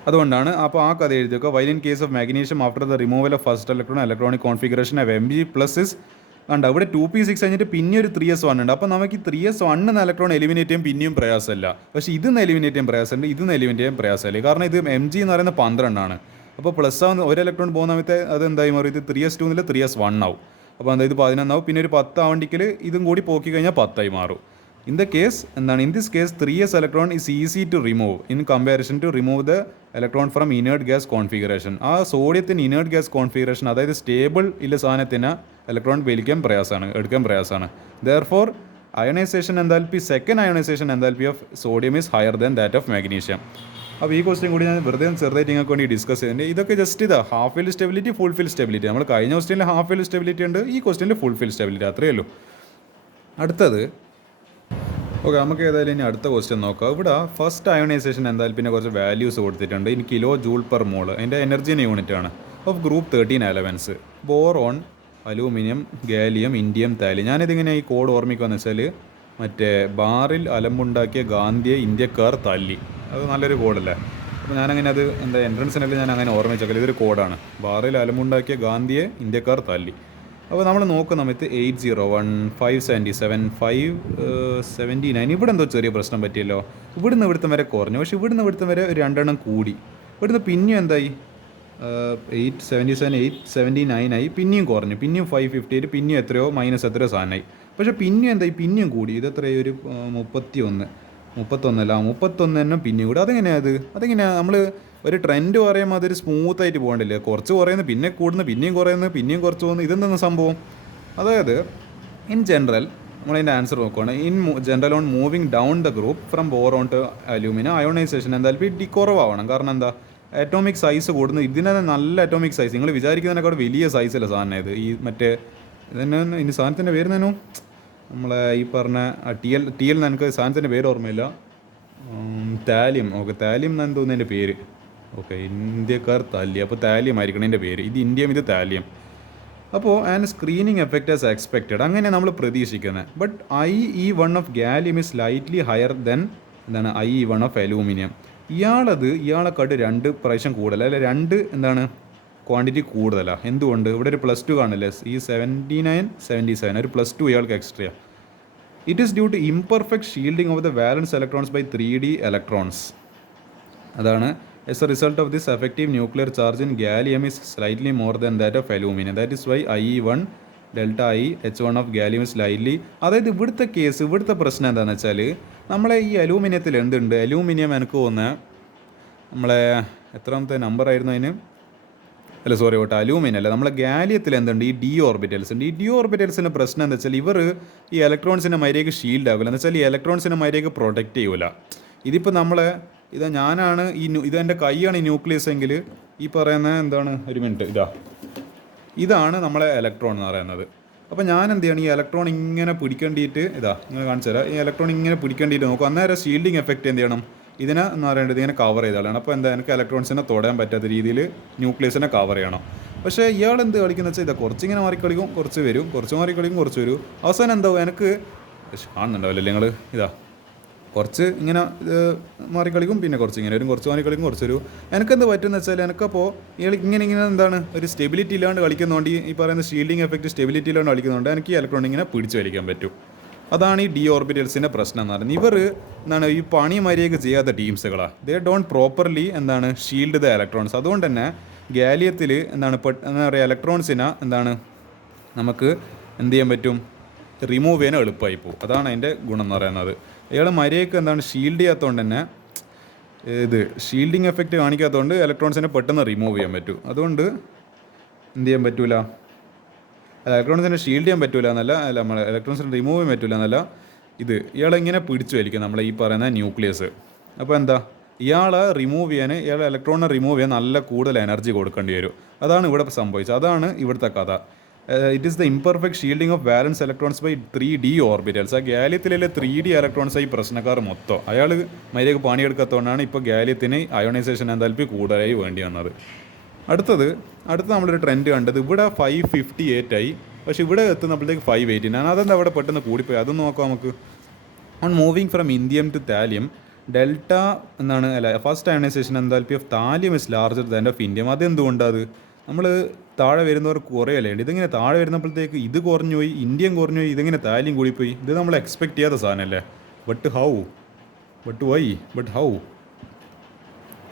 അതുകൊണ്ടാണ് അപ്പോൾ ആ കഥ എഴുതി വെക്കുക. While in case of magnesium after the removal of first electron electronic configuration of Mg+ is ഉണ്ട്. അവിടെ 2p6 കഴിഞ്ഞിട്ട് പിന്നെ ഒരു 3s1 ഉണ്ട്. അപ്പോൾ നമുക്ക് ഈ 3s1 എന്ന ഇലക്ട്രോൺ എലിമിനേറ്റ് ചെയ്യാൻ പിന്നെയും പ്രയാസമല്ല. പക്ഷേ ഇത് എലിമിനേറ്റ് ചെയ്യാൻ പ്രയാസമുണ്ട്, ഇത് എലിമിനേറ്റ് ചെയ്യാൻ പ്രയാസമല്ല. കാരണം ഇത് Mg എന്ന് പറയുന്നത് 12 ആണ്. അപ്പോൾ പ്ലസ് ആവുന്ന ഒരു ഇലക്ട്രോൺ പോകുന്ന സമയത്ത് അത് എന്തായി മാറും, ഇത് 3s2 എന്നില്ല 3s1 ആവും. അപ്പോൾ എന്താ ഇത് 11 ആവും. പിന്നെ ഒരു 10 ആവണ്ടെങ്കിൽ ഇതും കൂടി പോക്കി കഴിഞ്ഞാൽ 10 ആയി മാറും. In this case 3s electron is easy to remove in comparison to remove the electron from inert gas configuration. ആ സോഡിയത്തിന് ഇനേർട്ട് ഗ്യാസ് കോൺഫിഗറേഷൻ, അതായത് സ്റ്റേബിൾ ഇല്ല സാധനത്തിന് ഇലക്ട്രോൺ വലിക്കാൻ പ്രയാസമാണ്, എടുക്കാൻ പ്രയാസമാണ്. Therefore ionization enthalpy, second ionization enthalpy of sodium is higher than that of magnesium. അപ്പോൾ ഈ ക്വസ്റ്റ്യൻ കൂടി ഞാൻ വെറുതെ ചെറുതായിട്ട് നിങ്ങൾക്ക് വേണ്ടി ഡിസ്കസ് ചെയ്യുന്നുണ്ട്. ഇതൊക്കെ ജസ്റ്റ് ഇതാ half fill stability full fill stability. നമ്മൾ കഴിഞ്ഞ ക്വസ്റ്റ്യനിൽ ഹാഫ് ഫിൽ സ്റ്റെബിലിറ്റി ഉണ്ട്, ഈ ക്വസ്റ്റ്യനിൽ ഫുൾ ഫിൽ സ്റ്റെബിലിറ്റി, അത്രയേ ഉള്ളൂ. അടുത്തത് ഓക്കെ, നമുക്ക് ഏതായാലും ഇനി അടുത്ത ക്വസ്റ്റ്യൻ നോക്കാം. ഇവിടെ ഫസ്റ്റ് അയോണൈസേഷൻ എന്തായാലും പിന്നെ കുറച്ച് വാല്യൂസ് കൊടുത്തിട്ടുണ്ട്. In kilo joule per mole, അതിൻ്റെ എനർജിൻ്റെ യൂണിറ്റ് ആണ്. Of group 13 elements boron, aluminium, gallium, indium, thallium. ഞാനിതിങ്ങനെ ഈ കോഡ് ഓർമ്മിക്കുകയെന്ന് വെച്ചാൽ മറ്റേ ബാറിൽ അലമ്പുണ്ടാക്കിയ ഗാന്ധിയെ ഇന്ത്യക്കാർ തല്ലി, അത് നല്ലൊരു കോഡല്ലേ. അപ്പോൾ ഞാനങ്ങനെ അത് എന്താ എൻട്രൻസിനല്ല ഞാൻ അങ്ങനെ ഓർമ്മിച്ചേക്കൽ, ഇതൊരു കോഡാണ്. ബാറിൽ അലമ്പുണ്ടാക്കിയ ഗാന്ധിയെ ഇന്ത്യക്കാർ തല്ലി. അപ്പോൾ നമ്മൾ നോക്കുന്ന സമയത്ത് 801, 577, 579. ഇവിടെ എന്തോ ചെറിയ പ്രശ്നം പറ്റിയല്ലോ. ഇവിടുന്ന് ഇവിടുത്തെ വരെ കുറഞ്ഞു, പക്ഷേ ഇവിടുന്ന് ഇവിടുത്തെ വരെ ഒരു 2 എണ്ണം കൂടി. ഇവിടുന്ന് പിന്നെയും എന്തായി 877, 879 ആയി, പിന്നെയും കുറഞ്ഞു, പിന്നെയും 558, പിന്നെയും എത്രയോ മൈനസ് എത്രയോ സാധനമായി. പക്ഷേ പിന്നെയും എന്തായി, പിന്നെയും കൂടി. ഇതെത്രയോ ഒരു 31, 31 തന്നെ പിന്നെയും കൂടി. അതെങ്ങനെയാണ് നമ്മൾ ഒരു ട്രെൻഡ് പറയുമ്പോൾ അതൊരു സ്മൂത്തായിട്ട് പോകണ്ടില്ലേ, കുറച്ച് കുറയുന്നു പിന്നെ കൂടുന്നു പിന്നെയും കുറയുന്നു പിന്നെയും കുറച്ച് പോകുന്നു. ഇതെന്താണ് സംഭവം? അതായത് ഇൻ ജനറൽ നമ്മളതിൻ്റെ ആൻസർ നോക്കുകയാണ്. In general on moving down the group from boron to aluminium ionization എന്തായാലും കുറവാവണം. കാരണം എന്താ, അറ്റോമിക് സൈസ് കൂടുന്നു. ഇതിനെ നല്ല അറ്റോമിക് സൈസ്, നിങ്ങൾ വിചാരിക്കുന്നതിനേക്കാൾ വലിയ സൈസല്ല സാധനം ഇത്. ഈ മറ്റേ ഇതന്നെ ഇനി സാധനത്തിൻ്റെ പേര് തന്നോ നമ്മളെ ഈ പറഞ്ഞ ടി എൽ എനിക്ക് സാധനത്തിൻ്റെ പേര് ഓർമ്മയില്ല. താലിയം. ഓക്കെ, താലിയം എന്നാണ് തോന്നുന്നതിൻ്റെ പേര്. ഓക്കെ, ഇന്ത്യക്കാർ താലിയം, അപ്പോൾ താലിയം ആയിരിക്കണം എൻ്റെ പേര്. ഇത് ഇന്ത്യം, ഇത് താലിയം. അപ്പോൾ and screening effect as expected, അങ്ങനെ നമ്മൾ പ്രതീക്ഷിക്കുന്നത്. But IE1 of gallium is slightly higher then എന്താണ് IE1 ഓഫ് അലൂമിനിയം. ഇയാളെക്കാട്ട് 2 പ്രാവശ്യം കൂടുതൽ, അല്ലെ 2 എന്താണ് ക്വാണ്ടിറ്റി കൂടുതലാണ്. എന്തുകൊണ്ട്? ഇവിടെ ഒരു +2 കാണില്ലേ, ഈ 79, 77 ഒരു +2 ഇയാൾക്ക് extra. It is due to imperfect shielding of the valence electrons by 3D electrons. അതാണ് as a result of this effective nuclear charge in gallium is slightly more than that of aluminum. That is why IE1 delta I H1 of gallium is slightly. അതായത് ഇവിടുത്തെ പ്രശ്നം എന്താണെന്ന് വെച്ചാൽ നമ്മളെ ഈ അലൂമിനിയത്തിൽ എന്തുണ്ട്, aluminium എനിക്ക് തോന്നുന്നത് നമ്മളെ എത്രാമത്തെ നമ്പർ ആയിരുന്നു അതിന്, അല്ല സോറി കേട്ടോ, അലൂമിനിയം അല്ല, നമ്മളെ ഗാലിയത്തിൽ എന്തുണ്ട്, ഈ ഡി ഓർബിറ്റൽസ് ഉണ്ട്. ഈ ഡി ഓർബിറ്റൽസിൻ്റെ പ്രശ്നം എന്താ വെച്ചാൽ ഇവർ ഈ ഇലക്ട്രോൺസിൻ്റെ മര്യാദയ്ക്ക് ഷീൽഡ് ആകില്ല. എന്ന് വെച്ചാൽ ഈ ഇലക്ട്രോൺസിൻ്റെ മര്യാദയ്ക്ക് പ്രൊട്ടക്റ്റ് ചെയ്യൂല. ഇതിപ്പോൾ നമ്മളെ ഞാനാണ് ഇതെൻ്റെ കൈയാണ് ഈ ന്യൂക്ലിയസ് എങ്കിൽ ഈ പറയുന്ന എന്താണ്, ഒരു മിനിറ്റ്, ഇതാണ് നമ്മളെ ഇലക്ട്രോൺ എന്ന് പറയുന്നത്. അപ്പോൾ ഞാൻ എന്ത് ചെയ്യണം, ഈ ഇലക്ട്രോൺ ഇങ്ങനെ പിടിക്കേണ്ടിയിട്ട് നിങ്ങൾ കാണിച്ചു തരാം. ഈ ഇലക്ട്രോൺ ഇങ്ങനെ പിടിക്കേണ്ടിയിട്ട് നോക്കും. അന്നേരം ഷീൽഡിങ് എഫക്റ്റ് എന്ത് ചെയ്യണം, ഇതിനെ എന്ന് പറയേണ്ടത് ഇങ്ങനെ കവർ ചെയ്താലാണ്. അപ്പോൾ എന്താ, എനിക്ക് ഇലക്ട്രോൺസിനെ തൊടാൻ പറ്റാത്ത രീതിയിൽ ന്യൂക്ലിയസിനെ കവർ ചെയ്യണം. പക്ഷേ ഇയാൾ എന്ത് കളിക്കുന്ന വെച്ചാൽ കുറച്ചിങ്ങനെ മാറിക്കളിക്കും, കുറച്ച് വരും, കുറച്ച് മാറിക്കളിക്കും, കുറച്ച് വരും. അവസാനം എന്താവും, എനിക്ക് കാണുന്നുണ്ടാവില്ലേ നിങ്ങൾ, കുറച്ച് ഇങ്ങനെ മാറിക്കളിക്കും, പിന്നെ കുറച്ച് ഇങ്ങനെ വരും, കുറച്ച് മാറിക്കളിക്കും, കുറച്ച് വരും. എനിക്കെന്ത് പറ്റുമെന്ന് വെച്ചാൽ എനിക്കപ്പോൾ ഇങ്ങനെ എന്താണ് ഒരു സ്റ്റെബിലിറ്റി ഇല്ലാണ്ട് കളിക്കുന്നതുകൊണ്ട്, ഈ പറയുന്ന ഷീൽഡിങ് എഫക്റ്റ് സ്റ്റെബിലിറ്റി ഇല്ലാണ്ട് കളിക്കുന്നതുകൊണ്ട് എനിക്ക് ഈ ഇലക്ട്രോൺ ഇങ്ങനെ പിടിച്ച് വലിക്കാൻ പറ്റും. അതാണ് ഈ ഡി ഓർബിറ്റൽസിൻ്റെ പ്രശ്നം എന്ന് പറയുന്നത്. ഇവർ എന്താണ് ഈ പണി മര്യാദയ്ക്ക് ചെയ്യാത്ത ടീംസുകളാണ്. ദേ ഡോണ്ട് പ്രോപ്പർലി എന്താണ് ഷീൽഡ് ദ ഇലക്ട്രോൺസ്. അതുകൊണ്ട് തന്നെ ഗാലിയത്തിൽ എന്താണ് എന്താ പറയുക, ഇലക്ട്രോൺസിനെ എന്താണ് നമുക്ക് എന്ത് ചെയ്യാൻ പറ്റും, റിമൂവ് ചെയ്യാൻ എളുപ്പമായി പോകും. അതാണ് അതിൻ്റെ ഗുണം എന്ന് പറയുന്നത്. അയാൾ മര്യാദയ്ക്ക് എന്താണ് ഷീൽഡ് ചെയ്യാത്തതുകൊണ്ട് തന്നെ ഷീൽഡിങ് എഫക്റ്റ് കാണിക്കാത്തതുകൊണ്ട് ഇലക്ട്രോൺസിനെ പെട്ടെന്ന് റിമൂവ് ചെയ്യാൻ പറ്റും. അതുകൊണ്ട് എന്ത് ചെയ്യാൻ പറ്റൂല, ഇലക്ട്രോൺസിനെ ഷീൽഡ് ചെയ്യാൻ പറ്റില്ല എന്നല്ല, നമ്മൾ ഇലക്ട്രോൺസിനെ റിമൂവ് ചെയ്യാൻ പറ്റില്ല എന്നല്ല, ഇയാളെങ്ങനെ പിടിച്ചു വലിക്കും നമ്മളെ ഈ പറയുന്ന ന്യൂക്ലിയസ്. അപ്പോൾ എന്താ, ഇയാളെ റിമൂവ് ചെയ്യാൻ, ഇയാളെ ഇലക്ട്രോണിനെ റിമൂവ് ചെയ്യാൻ നല്ല കൂടുതൽ എനർജി കൊടുക്കേണ്ടി വരും. അതാണ് ഇവിടെ സംഭവിച്ചത്. അതാണ് ഇവിടുത്തെ കഥ. It is the imperfect shielding of valence electrons by 3D orbitals. ആ ഗാലിയത്തിലെ 3D ഇലക്ട്രോൺസ് ഈ പ്രശ്നക്കാർ മൊത്തം. അയാൾ മര്യാദക്ക് പണിയെടുക്കാത്തതുകൊണ്ടാണ് ഇപ്പോൾ ഗാലിയത്തിന് അയോണൈസേഷൻ എന്തായാലും കൂടുതലായി വേണ്ടി വന്നത്. അടുത്ത നമ്മളൊരു ട്രെൻഡ് കണ്ടത്, ഇവിടെ 558 ആയി, പക്ഷേ ഇവിടെ എത്തുന്നപ്പോഴത്തേക്ക് 589. അതെന്താ അവിടെ പെട്ടെന്ന് കൂടിപ്പോയി, അതൊന്ന് നോക്കാം നമുക്ക്. On moving from indium to thallium, delta എന്താണ്, അല്ല, first ionization enthalpy of thallium is larger than of indium. അതെന്തുകൊണ്ടത് നമ്മൾ താഴെ വരുന്നവർ കുറയല്ലേ, ഇതിങ്ങനെ താഴെ വരുന്നപ്പോഴത്തേക്ക് ഇത് കുറഞ്ഞു പോയി, ഇന്ത്യൻ കുറഞ്ഞു പോയി, ഇതിങ്ങനെ താലിയം കൂടിപ്പോയി. ഇത് നമ്മൾ എക്സ്പെക്ട് ചെയ്യാത്ത സാധനമല്ലേ. But how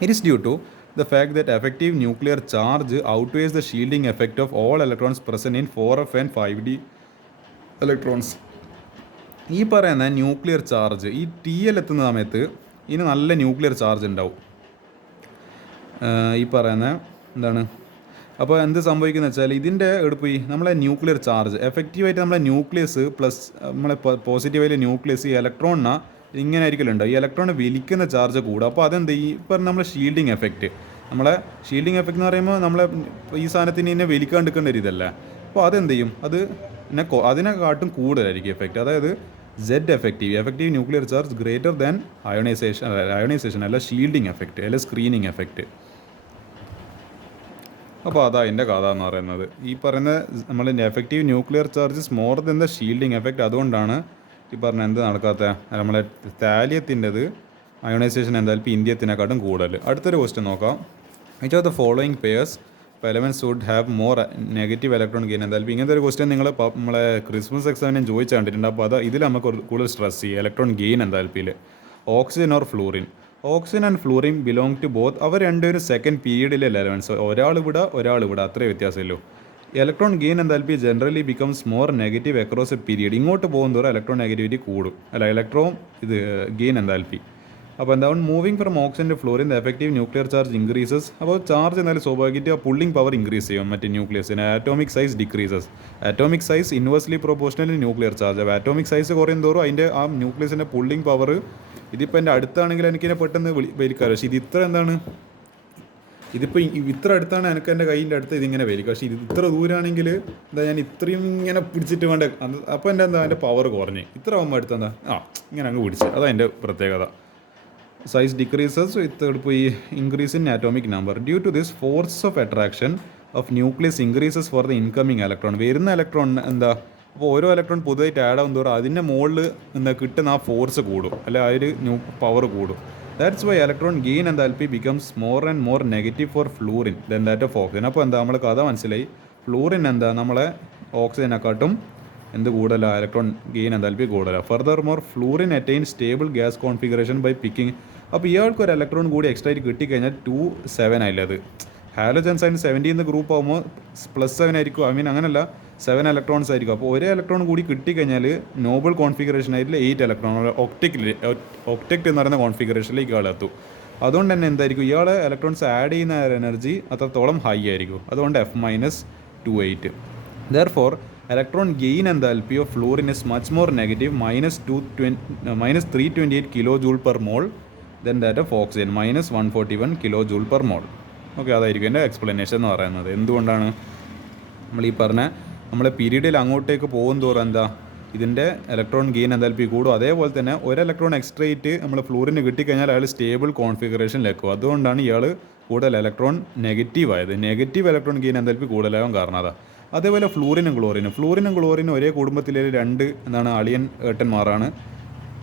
it is due to the fact that effective nuclear charge outweighs the shielding effect of all electrons present in 4f and 5d electrons. ഈ പറയുന്ന ന്യൂക്ലിയർ ചാർജ് ഈ TL എത്തുന്ന സമയത്ത് ഇതിന് നല്ല ന്യൂക്ലിയർ ചാർജ് ഉണ്ടാവും. ഈ പറയുന്ന എന്താണ്, അപ്പോൾ എന്ത് സംഭവിക്കുന്നത് വെച്ചാൽ ഇതിൻ്റെ എടുപ്പ് നമ്മളെ ന്യൂക്ലിയർ ചാർജ് എഫക്റ്റീവായിട്ട് നമ്മളെ ന്യൂക്ലിയസ് പ്ലസ് നമ്മളെ പോസിറ്റീവായിട്ട് ന്യൂക്ലിയസ് ഈ ഇലക്ട്രോണിനെ ഇങ്ങനെ ആയിരിക്കലുണ്ടോ, ഈ ഇലക്ട്രോണിനെ വലിക്കുന്ന ചാർജ് കൂടും. അപ്പോൾ അതെന്ത്, ഈ പറഞ്ഞ നമ്മളെ ഷീൽഡിങ് എഫക്റ്റ് എന്ന് പറയുമ്പോൾ നമ്മളെ ഈ സാധനത്തിന് ഇതിനെ വലിക്കാണ്ടിരിക്കേണ്ട ഒരു ഇതല്ല. അപ്പോൾ അതെന്ത് ചെയ്യും, അത് അതിനെക്കാട്ടും കൂടുതലായിരിക്കും എഫക്റ്റ്. അതായത് Z effective nuclear charge greater than ionization അല്ല ഷീൽഡിങ് എഫക്റ്റ് അല്ല സ്ക്രീനിങ് എഫക്റ്റ്. അപ്പോൾ അതാ എൻ്റെ കഥ എന്ന് പറയുന്നത്. ഈ പറയുന്ന നമ്മളിൻ്റെ effective nuclear charges more than the shielding effect. അതുകൊണ്ടാണ് ഈ പറഞ്ഞ എന്ത് നടക്കാത്ത നമ്മളെ താലിയത്തിൻ്റെത് അയോണൈസേഷൻ എന്തായാലും ഇന്ത്യത്തിനെക്കാട്ടും കൂടുതൽ. അടുത്തൊരു ക്വസ്റ്റ്യൻ നോക്കാം. Which of the following pairs elements would have more negative electron gain എന്തായാലും. ഇങ്ങനത്തെ ഒരു ക്വസ്റ്റ്യൻ നിങ്ങൾ നമ്മളെ ക്രിസ്മസ് എക്സാമിനും ചോദിച്ചു കണ്ടിട്ടുണ്ട്. അപ്പോൾ ഇതിൽ നമുക്ക് കൂടുതൽ സ്ട്രെസ് ചെയ്യുക ഇലക്ട്രോൺ ഗെയിൻ എന്തായാലും. Oxygen or fluorine. Oxygen and fluorine belong to both. അവർ രണ്ടുപേരും സെക്കൻഡ് പീരീഡിലെ എലമെൻറ്റ്സ്. ഒരാൾ ഇവിടെ അത്രേ വ്യത്യാസമല്ലോ. ഇലക്ട്രോൺ ഗെയിൻ എന്തായാലും generally becomes more negative across a period. ഇങ്ങോട്ട് പോകുന്നതോറും ഇലക്ട്രോൺ നെഗറ്റിവിറ്റി കൂടും, ഇലക്ട്രോൺ ഗെയിൻ എന്തായാലും. അപ്പോൾ എന്താണ്, moving from oxygen to fluorine the effective nuclear charge increases. അപ്പോൾ ചാർജ് എന്തായാലും സ്വാഭാവികമായിട്ട് ആ പുള്ളിംഗ് പവർ ഇൻക്രീസ് ചെയ്യും മറ്റേ ന്യൂക്ലിയസിന്. Atomic size decreases. Atomic size inversely proportional nuclear charge. അപ്പോൾ ആറ്റോമിക് സൈസ് കുറയും തോറും അതിൻ്റെ ആ ന്യൂക്ലിയസിൻ്റെ പുള്ളിംഗ് പവർ, ഇതിപ്പോൾ എൻ്റെ അടുത്താണെങ്കിൽ എനിക്കിനെ പെട്ടെന്ന് വലിക്കാം. പക്ഷേ ഇതിപ്പോൾ ഇത്ര അടുത്താണ് എനിക്ക് എൻ്റെ കയ്യിൻ്റെ അടുത്ത് ഇതിങ്ങനെ വലിക്കും. പക്ഷേ ഇത് ഇത്ര ദൂരമാണെങ്കിൽ എന്താ ഞാൻ ഇത്രയും ഇങ്ങനെ പിടിച്ചിട്ട് വേണ്ട. അപ്പോൾ എൻ്റെ പവർ കുറഞ്ഞ് ഇത്ര ആകുമ്പോൾ അടുത്തെന്താ ഇങ്ങനെ അങ്ങ് പിടിച്ച്. അതാണ് എൻ്റെ പ്രത്യേകത. സൈസ് ഡിക്രീസസ് വിത്ത് ഇപ്പോൾ ഈ increase in atomic number. Due to this force of attraction of nucleus increases for the incoming electron. വരുന്ന ഇലക്ട്രോൺ എന്താ, അപ്പോൾ ഓരോ ഇലക്ട്രോൺ പുതുതായിട്ട് ആഡ് ആവും തോറും അതിൻ്റെ മുകളിൽ കിട്ടുന്ന ആ ഫോഴ്സ് കൂടും, അല്ലെ ആ ഒരു പവർ കൂടും. That's why electron gain enthalpy becomes more and more negative for fluorine then that of oxygen. അപ്പോൾ എന്താ നമ്മൾ കഥ മനസ്സിലായി. ഫ്ലൂറിൻ എന്താ നമ്മളെ ഓക്സിജനെക്കാട്ടും കൂടുതലാണ്, ഇലക്ട്രോൺ ഗെയിൻ എന്താൽപ്പി കൂടുതലാണ്. Furthermore fluorine attain stable gas configuration by picking. അപ്പോൾ ഇയാൾക്ക് ഒരു ഇലക്ട്രോൺ കൂടി എക്സ്ട്രാ ആയിട്ട് കിട്ടിക്കഴിഞ്ഞാൽ 2-7 ആയില്ലത്. ഹാലോജൻസ് അതിന് 70 ഗ്രൂപ്പ് ആകുമ്പോൾ +7 ആയിരിക്കും. അങ്ങനല്ല 7 ഇലക്ട്രോൺസ് ആയിരിക്കും. അപ്പോൾ ഒരേ ഇലക്ട്രോൺ കൂടി കിട്ടിക്കഴിഞ്ഞാൽ നോബിൾ കോൺഫിഗറേഷൻ ആയിട്ടുള്ള 8 ഇലക്ട്രോൺ ഒക്ടെക്റ്റ് എന്ന് പറയുന്ന കോൺഫിഗറേഷനിലേക്ക് ഇയാൾ എത്തും. അതുകൊണ്ട് തന്നെ എന്തായിരിക്കും, ഇയാൾ ഇലക്ട്രോൺസ് ആഡ് ചെയ്യുന്ന എനർജി അത്രത്തോളം ഹൈ ആയിരിക്കും. അതുകൊണ്ട് F-28. Therefore electron gain എന്താൽപ്പി of fluorine is much more negative -328 kilo joule per mall then that of oxygen -141 kilo joule per mall. Okay, അതായിരിക്കും എൻ്റെ എക്സ്പ്ലനേഷൻ എന്ന് പറയുന്നത്. എന്തുകൊണ്ടാണ് നമ്മളീ പറഞ്ഞ നമ്മളെ പീരീഡിൽ അങ്ങോട്ടേക്ക് പോകും തോറും എന്താ ഇതിൻ്റെ ഇലക്ട്രോൺ ഗെയിൻ എന്താൽപ്പി കൂടും. അതേപോലെ തന്നെ ഒരു ഇലക്ട്രോൺ എക്സ്ട്രേറ്റ് നമ്മൾ ഫ്ലൂറിന് കിട്ടിക്കഴിഞ്ഞാൽ അയാൾ സ്റ്റേബിൾ കോൺഫിഗറേഷനിലേക്കും. അതുകൊണ്ടാണ് ഇയാൾ കൂടുതൽ ഇലക്ട്രോൺ നെഗറ്റീവ് ആയത്. നെഗറ്റീവ് ഇലക്ട്രോൺ ഗെയിൻ എന്താൽപ്പി കൂടുതലാവാൻ കാരണം അതാ. അതേപോലെ ഫ്ലൂറിനും ക്ലോറിനും ഒരേ കുടുംബത്തിലെ 2 അളിയൻ ഏട്ടന്മാരാണ്.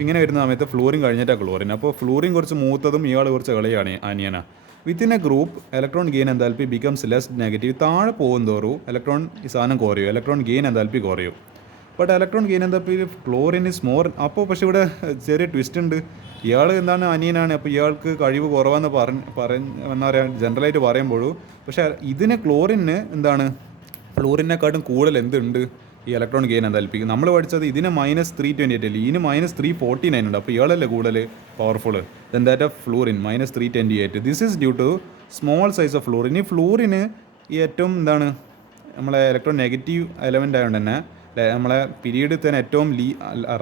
ഇങ്ങനെ വരുന്ന സമയത്ത് ഫ്ലൂറിൻ കഴിഞ്ഞിട്ടാണ് ക്ലോറിൻ. അപ്പോൾ ഫ്ലൂറിൻ കുറച്ച് മൂത്തതും ഇയാൾ കുറച്ച് കളിയാണ് അനിയനാണ്. Within a group electron gain enthalpy becomes less negative. താഴെ പോകും തോറും ഇലക്ട്രോൺ ഈ സാധനം കുറയും, ഇലക്ട്രോൺ ഗെയിൻ എന്താൽപ്പി കുറയും. But electron gain എന്താൽപ്പി chlorine is more. അപ്പോൾ പക്ഷേ ഇവിടെ ചെറിയ ട്വിസ്റ്റ് ഉണ്ട്. ഇയാൾ അനിയനാണ്, അപ്പോൾ ഇയാൾക്ക് കഴിവ് കുറവാന്ന് എന്താ പറയുക ജനറലായിട്ട് പറയുമ്പോഴും, പക്ഷേ ഇതിന് ക്ലോറിന് ഫ്ലൂറിനെക്കാട്ടും കൂടുതൽ എന്തുണ്ട് ഈ ഇലക്ട്രോൺ ഗെയിൻ എന്താൽപ്പി. നമ്മൾ പഠിച്ചത് ഇതിന് -328 അല്ലേ, ഇതിന് -349 ഉണ്ട്. അപ്പോൾ ഇയാളല്ലേ കൂടുതൽ powerful then that of fluorine -328. This is due to small size of fluorine. ഈ ഫ്ലൂറിന് ഈ ഏറ്റവും നമ്മളെ ഇലക്ട്രോൺ നെഗറ്റീവ് എലമെൻ്റ് ആയതുകൊണ്ട് തന്നെ നമ്മളെ പീരീഡിൽ തന്നെ ഏറ്റവും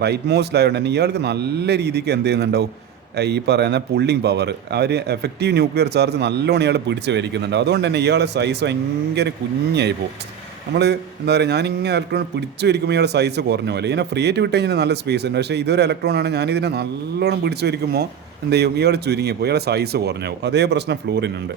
റൈറ്റ് മോസ്റ്റ് ആയതുകൊണ്ട് തന്നെ ഇയാൾക്ക് നല്ല രീതിക്ക് എന്ത് ചെയ്യുന്നുണ്ടാവും, ഈ പറയുന്ന പുള്ളിങ് പവർ, ആ ഒരു എഫക്റ്റീവ് ന്യൂക്ലിയർ ചാർജ് നല്ലോണം ഇയാൾ പിടിച്ച് വലിക്കുന്നുണ്ട്. അതുകൊണ്ട് തന്നെ ഇയാളെ സൈസ് ഭയങ്കര കുഞ്ഞായി പോകും. നമ്മൾ എന്താ പറയുക, ഞാനിങ്ങനെ ഇലക്ട്രോൺ പിടിച്ച് വലിക്കുമ്പോൾ ഇയാൾ സൈസ് കുറഞ്ഞ പോലെ. ഇതിനെ ഫ്രീ ആയിട്ട് വിട്ട് കഴിഞ്ഞാൽ നല്ല സ്പേസ് ഉണ്ട്. പക്ഷേ ഇതൊരു ഇലക്ട്രോണാണ്, ഞാനിതിനെ നല്ലോണം പിടിച്ച് വലിക്കുമ്പോൾ എന്ത് ചെയ്യും, ഇയാൾ ചുരുങ്ങിപ്പോൾ ഇയാളെ സൈസ് കുറഞ്ഞാവും. അതേ പ്രശ്നം ഫ്ലൂറിനുണ്ട്.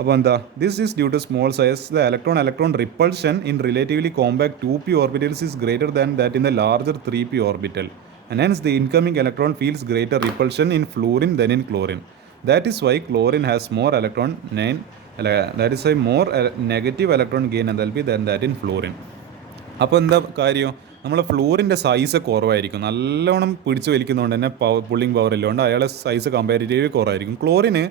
അപ്പോൾ എന്താ, this is due to small size the electron repulsion in relatively compact 2p orbitals is greater than that in the larger 3p orbital and hence the incoming electron feels greater repulsion in fluorine than in chlorine. That is why chlorine has more negative electron gain enthalpy than that in fluorine. അപ്പോൾ എന്താ കാര്യം, നമ്മൾ ഫ്ലൂറിൻ്റെ size കുറവായിരിക്കും, നല്ലോണം പിടിച്ച് വലിക്കുന്നതുകൊണ്ട് തന്നെ pulling power ഇല്ലാണ്ട് അയാളെ സൈസ് കമ്പാരിറ്റീവ്ലി കുറവായിരിക്കും. ക്ലോറിന്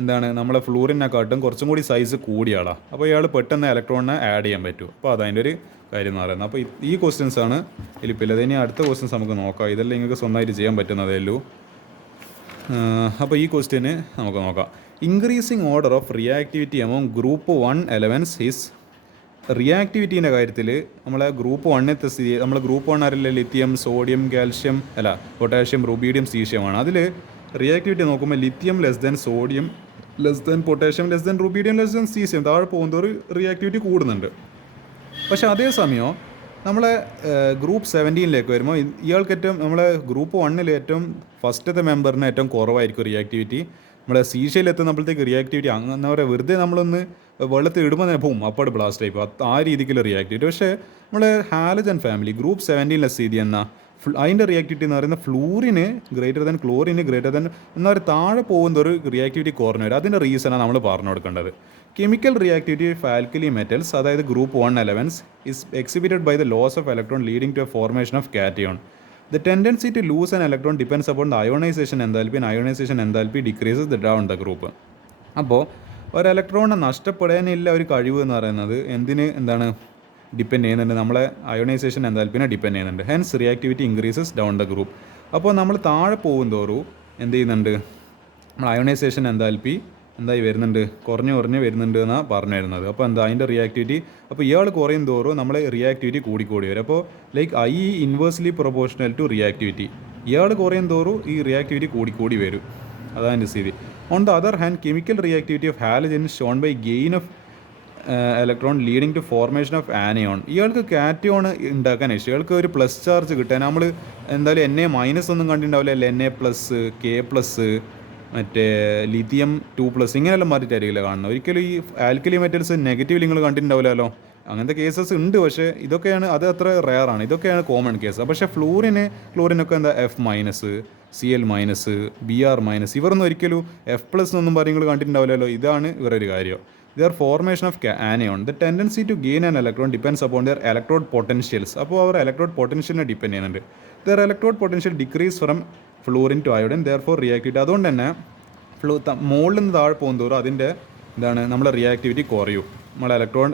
എന്താണ്, നമ്മളെ ഫ്ലൂറിനെക്കാട്ടും കുറച്ചും കൂടി സൈസ് കൂടിയ ആളാണ്. അപ്പോൾ ഇയാൾ പെട്ടെന്ന് ഇലക്ട്രോണിനെ ആഡ് ചെയ്യാൻ പറ്റും. അപ്പോൾ അതതിൻ്റെ ഒരു കാര്യം എന്ന് പറയുന്നത്. അപ്പോൾ ഈ ക്വസ്റ്റ്യൻസാണ് ഇതിലിപ്പില്ലത്. ഇനി അടുത്ത ക്വസ്റ്റ്യൻസ് നമുക്ക് നോക്കാം. ഇതെല്ലാം നിങ്ങൾക്ക് സ്വന്തമായിട്ട് ചെയ്യാൻ പറ്റുന്നതേ ഉള്ളൂ. അപ്പോൾ ഈ ക്വസ്റ്റ്യന് നമുക്ക് നോക്കാം. Increasing order of reactivity among group 1 elements is. റിയാക്ടിവിറ്റീൻ്റെ കാര്യത്തിൽ നമ്മളെ ഗ്രൂപ്പ് 1ത്തെ സ്ഥിതി, നമ്മൾ ഗ്രൂപ്പ് 1 അറിയില്ല, lithium, sodium, calcium, potassium, rubidium, സീഷ്യമാണ്. അതിൽ റിയാക്ടിവിറ്റി നോക്കുമ്പോൾ lithium less than sodium less than potassium less than rubidium less than caesium, താഴെ പോകുന്നതൊരു റിയാക്ടിവിറ്റി കൂടുന്നുണ്ട്. പക്ഷേ അതേസമയം നമ്മളെ ഗ്രൂപ്പ് 17ലേക്ക് വരുമ്പോൾ ഇയാൾക്ക് ഏറ്റവും, നമ്മളെ ഗ്രൂപ്പ് 1 ഏറ്റവും ഫസ്റ്റത്തെ മെമ്പറിന് ഏറ്റവും കുറവായിരിക്കും റിയാക്ടിവിറ്റി. നമ്മളെ സീഷ്യയിലെത്തുമ്പോഴത്തേക്ക് റിയാക്ടിവിറ്റി എന്താ പറയുക, വെറുതെ നമ്മളൊന്ന് വെള്ളത്തിൽ ഇടുമ്പോൾ തന്നെ പോവും അപ്പോൾ ബ്ലാസ്റ്റ് ആയിപ്പോൾ, ആ രീതിക്കുള്ള റിയാക്ടിവിറ്റി. പക്ഷേ നമ്മളെ ഹാലജൻ ഫാമിലി ഗ്രൂപ്പ് 17ലെ സ്ഥിതി എന്നാൽ അതിൻ്റെ റിയാക്ടിവിറ്റി എന്ന് പറയുന്നത് ഫ്ലൂറിന് ഗ്രേറ്റർ ദാൻ ക്ലോറിന് ഗ്രേറ്റർ ദാൻ എന്താ പറയുക, താഴെ പോകുന്ന ഒരു റിയാക്ടിവിറ്റി കുറഞ്ഞു വരും. അതിൻ്റെ റീസണാണ് നമ്മൾ പറഞ്ഞു കൊടുക്കേണ്ടത്. Chemical reactivity of alkali metals, അതായത് group 1 elements, is exhibited by the loss of electron leading to a formation of cation. The tendency to lose an electron depends upon the ionization enthalpy, and ionization enthalpy decreases the down the group. അപ്പോൾ ഒരു ഇലക്ട്രോണിനെ നഷ്ടപ്പെടാനില്ല ഒരു കഴിവ് എന്ന് പറയുന്നത് എന്താണ് depend ചെയ്യുന്നുണ്ട്, നമ്മളെ അയോണൈസേഷൻ എൻതാൽപ്പിനെ ഡിപ്പെൻഡ് ചെയ്യുന്നുണ്ട്. Hence reactivity increases down the group. അപ്പോൾ നമ്മൾ താഴെ പോകുന്തോറും എന്ത് ചെയ്യുന്നുണ്ട്, നമ്മൾ അയോണൈസേഷൻ എൻതാൽപ്പി എന്തായി വരുന്നുണ്ട്, കുറഞ്ഞ് വരുന്നുണ്ട് എന്നാണ് പറഞ്ഞു വരുന്നത്. അപ്പോൾ എന്താ അതിൻ്റെ റിയാക്ടിവിറ്റി, അപ്പോൾ ഇയാൾ കുറയും തോറും നമ്മൾ റിയാക്ടിവിറ്റി കൂടിക്കൂടി വരും. അപ്പോൾ like I inversely proportional to reactivity, ഇയാൾ കുറയും തോറും ഈ റിയാക്ടിവിറ്റി കൂടിക്കൂടി വരും. അതാണ് എൻ്റെ സ്ഥിതി. On the other hand, chemical reactivity of halogen shown by gain of electron leading to formation of anion. ഇയാൾക്ക് കാറ്റയോൺ ഉണ്ടാക്കാൻ ഇഷ്ടം, ഇയാൾക്ക് ഒരു പ്ലസ് ചാർജ് കിട്ടാൻ. നമ്മൾ എന്തായാലും Na- ഒന്നും കണ്ടിട്ടുണ്ടാവില്ല, അല്ല Na+, K+, മറ്റേ ലിഥിയം 2+, ഇങ്ങനെയെല്ലാം മാറിയിട്ടായിരിക്കില്ല കാണുന്നത്. ഒരിക്കലും ഈ ആൽക്കലി മെറ്റൽസ് നെഗറ്റീവ് നിങ്ങൾ കണ്ടിട്ടുണ്ടാവില്ലല്ലോ. അങ്ങനത്തെ കേസസ് ഉണ്ട്, പക്ഷേ ഇതൊക്കെയാണ്, അത് അത്ര റെയറാണ്, ഇതൊക്കെയാണ് കോമൺ കേസ്. പക്ഷേ ക്ലോറിനൊക്കെ എന്താ F-, Cl-, Br-, ഇവരൊന്നും ഒരിക്കലും F+ എന്നൊന്നും പറയും നിങ്ങൾ കണ്ടിട്ടുണ്ടാവില്ലല്ലോ. ഇതാണ് ഇവരൊരു കാര്യം. Their formation of anion. The tendency to gain an electron depends upon their electrode potentials. അപ്പോൾ അവർ ഇലക്ട്രോഡ് പൊട്ടൻഷ്യലിനെ ഡിപ്പെൻഡ് ചെയ്യുന്നുണ്ട്. Their electrode potential decrease from fluorine to iodine, therefore reactivity. അതുകൊണ്ട് തന്നെ മുകളിൽ നിന്ന് താഴെ പോകുന്നതോറും അതിൻ്റെ നമ്മളെ റിയാക്ടിവിറ്റി കുറയും, നമ്മളെ ഇലക്ട്രോൺ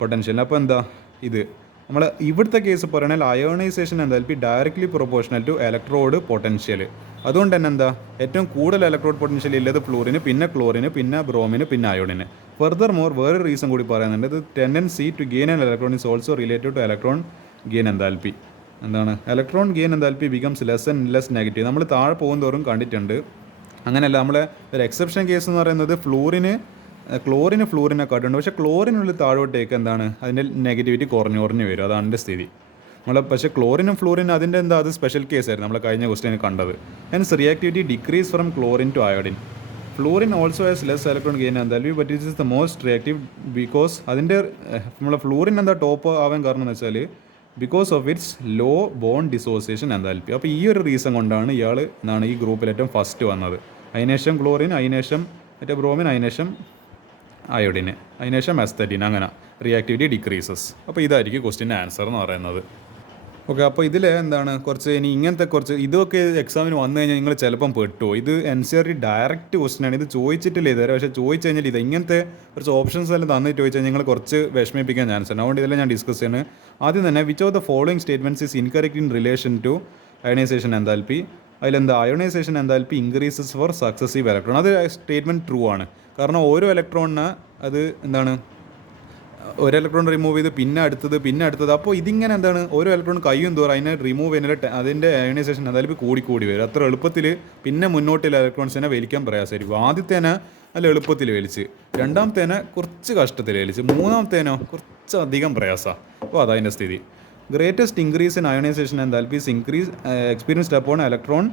പൊട്ടൻഷ്യലിന്. അപ്പോൾ എന്താ ഇത് നമ്മൾ ഇവിടുത്തെ കേസ് പറയുകയാണെങ്കിൽ ionization enthalpy directly proportional to electrode potential. അതുകൊണ്ട് തന്നെ എന്താ ഏറ്റവും കൂടുതൽ ഇലക്ട്രോഡ് പൊട്ടൻഷ്യൽ ഉള്ളത് ഫ്ലൂറിന്, പിന്നെ ക്ലോറിന്, പിന്നെ ബ്രോമിന്, പിന്നെ അയോഡിന്. ഫർദർ മോർ വേറൊരു റീസൺ കൂടി പറയുന്നുണ്ട്, ഇത് tendency to gain an electron is also related to electron gain enthalpy. Electron gain enthalpy becomes less and less negative. നമ്മൾ താഴെ പോകുന്നതോറും കണ്ടിട്ടുണ്ട്. അങ്ങനെയല്ല, നമ്മളെ ഒരു എക്സെപ്ഷൻ കേസ് എന്ന് പറയുന്നത് ഫ്ലൂറിനെ കാട്ടുണ്ട്. പക്ഷേ ക്ലോറിനുള്ളിൽ താഴോട്ടേക്ക് അതിൻ്റെ നെഗറ്റിവിറ്റി കുറഞ്ഞു വരും. അതാണ് എൻ്റെ സ്ഥിതി. പക്ഷേ ക്ലോറിനും ഫ്ലൂറിനും അതിൻ്റെ അത് സ്പെഷ്യൽ കേസായിരുന്നു നമ്മൾ കഴിഞ്ഞ ക്വസ്റ്റ്യൻ കണ്ടത്. Hence reactivity decrease from chlorine to iodine. Fluorine also has less electron gain enthalpy, but it is the most reactive because അതിൻ്റെ നമ്മളെ ഫ്ലൂറിൻ ടോപ്പ് ആവാൻ കാരണം എന്ന് വെച്ചാൽ because of its low bond dissociation enthalpy. അപ്പോൾ ഈ ഒരു റീസൺ കൊണ്ടാണ് ഇയാൾ ഈ ഗ്രൂപ്പിൽ ഏറ്റവും ഫസ്റ്റ് വന്നത്. അതിനുശേഷം ക്ലോറിൻ, അതിനുശേഷം മറ്റേ ബ്രോമിൻ, അതിനുശേഷം അയോഡിന്, അതിനുശേഷം എസ്തറ്റിൻ. അങ്ങനെ റിയാക്ടിവിറ്റി ഡിക്രീസസ്. അപ്പോൾ ഇതായിരിക്കും ക്വസ്റ്റ്യൻ്റെ ആൻസർ എന്ന് പറയുന്നത്. ഓക്കെ, അപ്പോൾ ഇതിൽ കുറച്ച് ഇനി ഇങ്ങനത്തെ കുറച്ച് ഇതൊക്കെ എക്സാമിന് വന്നു കഴിഞ്ഞാൽ നിങ്ങൾ ചിലപ്പം പെട്ടുമോ. ഇത് NCERT ഡയറക്റ്റ് ക്വസ്റ്റ്യനാണ്, ഇത് ചോദിച്ചിട്ടില്ല ഇതുവരെ. പക്ഷേ ചോദിച്ചു കഴിഞ്ഞാൽ ഇങ്ങനത്തെ കുറച്ച് ഓപ്ഷൻസ് എല്ലാം തന്നിട്ട് ചോദിച്ചാൽ നിങ്ങൾ കുറച്ച് വിഷമിപ്പിക്കാൻ ചാൻസ് ഉണ്ട്. അതുകൊണ്ട് ഇതെല്ലാം ഞാൻ ഡിസ്കസ് ചെയ്യുന്നത്. ആദ്യം തന്നെ, which of the following statements is incorrect in relation to ionization enthalpy. Ionization enthalpy increases for successive electron. അത് സ്റ്റേറ്റ്മെൻറ്റ് ട്രൂ ആണ്. കാരണം ഓരോ ഇലക്ട്രോണിന് അത് ഒരു ഇലക്ട്രോൺ റിമൂവ് ചെയ്ത് പിന്നെ അടുത്തത്. അപ്പോൾ ഇതിങ്ങനെ എന്താണ് ഓരോ ഇലക്ട്രോൺ കയ്യും തോറും അതിനെ റിമൂവ് ചെയ്യുന്നതിൻ്റെ അതിൻ്റെ അയണൈസേഷൻ എന്തായാലും കൂടി വരും. അത്ര എളുപ്പത്തിൽ പിന്നെ മുന്നോട്ടുള്ള ഇലക്ട്രോൺസിനെ വലിക്കാൻ പ്രയാസമായിരിക്കും. ആദ്യത്തേനെ നല്ല എളുപ്പത്തിൽ വലിച്ച്, രണ്ടാമത്തേനെ കുറച്ച് കഷ്ടത്തിൽ വലിച്ച്, മൂന്നാമത്തേനോ കുറച്ചധികം പ്രയാസമാണ്. അപ്പോൾ അതതിൻ്റെ സ്ഥിതി. Greatest increase in ionization enthalpies increase experienced upon electron.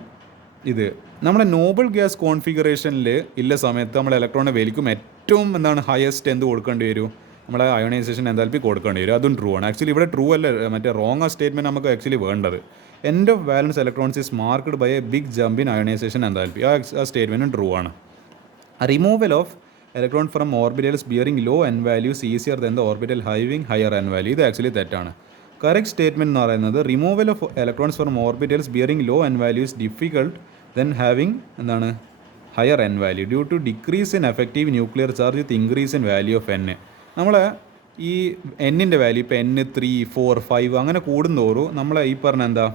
ഇത് നമ്മുടെ നോബിൾ ഗ്യാസ് കോൺഫിഗറേഷനിൽ ഇല്ല സമയത്ത് നമ്മൾ ഇലക്ട്രോണിനെ വലിക്കും ഏറ്റവും എന്താണ് ഹയസ്റ്റ് എന്ത് കൊടുക്കേണ്ടി വരും, നമ്മളെ അയണൈസേഷൻ എന്താൽപ്പി കൊടുക്കേണ്ടി വരും. അതും ട്രൂ ആണ്. ആക്ച്വലി ഇവിടെ ട്രൂ അല്ല, മറ്റേ റോങ് ആ സ്റ്റേറ്റ്മെൻറ്റ് നമുക്ക് ആക്ച്വലി വേണ്ടത്. End of valence electrons is marked by a big jump in ionization enthalpy. ആ സ്റ്റേറ്റ്മെൻറ്റും ട്രൂ ആണ്. Removal of electron from orbitals bearing low n values easier than the orbital having higher n value. ഇത് actually തെറ്റാണ്. Correct statement എന്ന് പറയുന്നത് removal of electrons from orbitals bearing low n values difficult than having എന്താണ് higher n value due to decrease in effective nuclear charge with increase in value of N. നമ്മൾ ഈ എന്നിൻ്റെ value ഇപ്പോൾ N 3, 4, 5 അങ്ങനെ കൂടുന്തോറും നമ്മളെ ഈ പറഞ്ഞ എന്താ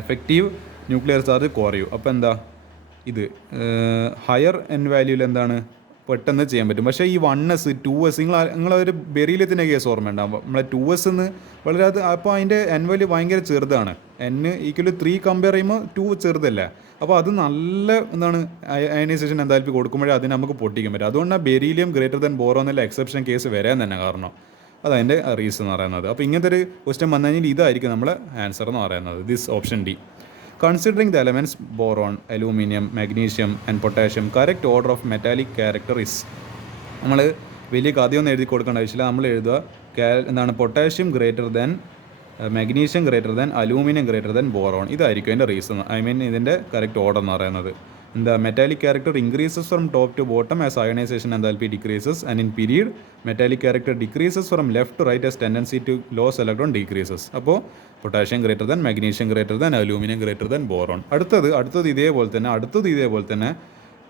എഫക്റ്റീവ് ന്യൂക്ലിയർ ചാർജ് കുറയും. അപ്പോൾ എന്താ ഇത് ഹയർ എൻ വാല്യൂവിൽ എന്താണ് പെട്ടെന്ന് ചെയ്യാൻ പറ്റും. പക്ഷേ ഈ 1s 2s നിങ്ങളൊരു ബെറീലിയത്തിൻ്റെ കേസ് ഓർമ്മയുണ്ടാകുമ്പോൾ നമ്മളെ 2s എന്ന് വളരെ അപ്പോൾ അതിൻ്റെ എൻ വാല്യൂ ഭയങ്കര ചെറുതാണ്. N = 3 കമ്പയർ ചെയ്യുമ്പോൾ 2 ചെറുതല്ല. അപ്പോൾ അത് നല്ല എന്താണ് അയണൈസേഷൻ എന്തായാലും കൊടുക്കുമ്പോഴേ അതിന് നമുക്ക് പൊട്ടിക്കാൻ പറ്റും. അതുകൊണ്ടാണ് ബെരീലിയം ഗ്രേറ്റർ ദാൻ ബോറോൺ എന്നുള്ള എക്സെപ്ഷൻ കേസ് വരാൻ തന്നെ കാരണം. അതതിൻ്റെ റീസൺ എന്ന് പറയുന്നത്. അപ്പോൾ ഇങ്ങനത്തെ ഒരു ക്വസ്റ്റ്യൻ വന്നു കഴിഞ്ഞാൽ ഇതായിരിക്കും നമ്മളെ ആൻസർ എന്ന് പറയുന്നത്. This option D. Considering the elements boron, aluminium, magnesium and potassium, correct order of metallic character is. നമ്മൾ വലിയ കഥയൊന്നും എഴുതി കൊടുക്കേണ്ട ആവശ്യമില്ല. നമ്മൾ എഴുതുക എന്താണ് potassium greater than magnesium greater than aluminium greater than boron. ഇതായിരിക്കും അതിൻ്റെ റീസൺ. ഇതിൻ്റെ കറക്റ്റ് ഓർഡർ എന്ന് പറയുന്നത്. എന്താ metallic character increases from top to bottom as ionization enthalpy decreases and in period metallic character decreases from left to right as tendency to lose electron decreases. അപ്പോൾ potassium greater than magnesium greater than aluminium greater than boron. അടുത്തത് ഇതേപോലെ തന്നെ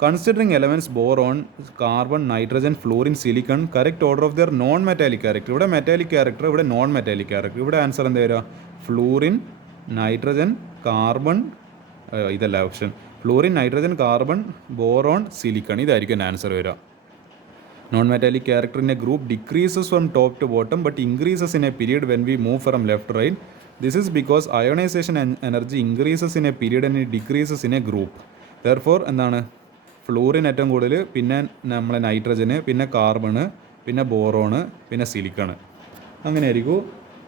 considering elements boron, carbon, nitrogen, fluorine, silicon, correct order of their non metallic character. ഇവിടെ metallic character, ഇവിടെ non metallic character. ഇവിടെ answer എന്താ വരിക? Fluorine, nitrogen, carbon, ഇതല്ല option. Fluorine, nitrogen, carbon, boron, silicon. ഇതായിരിക്കും എൻ്റെ ആൻസർ വരിക. Non metallic character in a group decreases from top to bottom but increases in a period when we move from left to right. This is because ionization energy increases in a period and decreases in a group. Therefore എന്താണ് fluorine ഏറ്റവും കൂടുതൽ, പിന്നെ നമ്മളെ നൈട്രജന്, പിന്നെ carbon, പിന്നെ boron, പിന്നെ silicon. അങ്ങനെയായിരിക്കും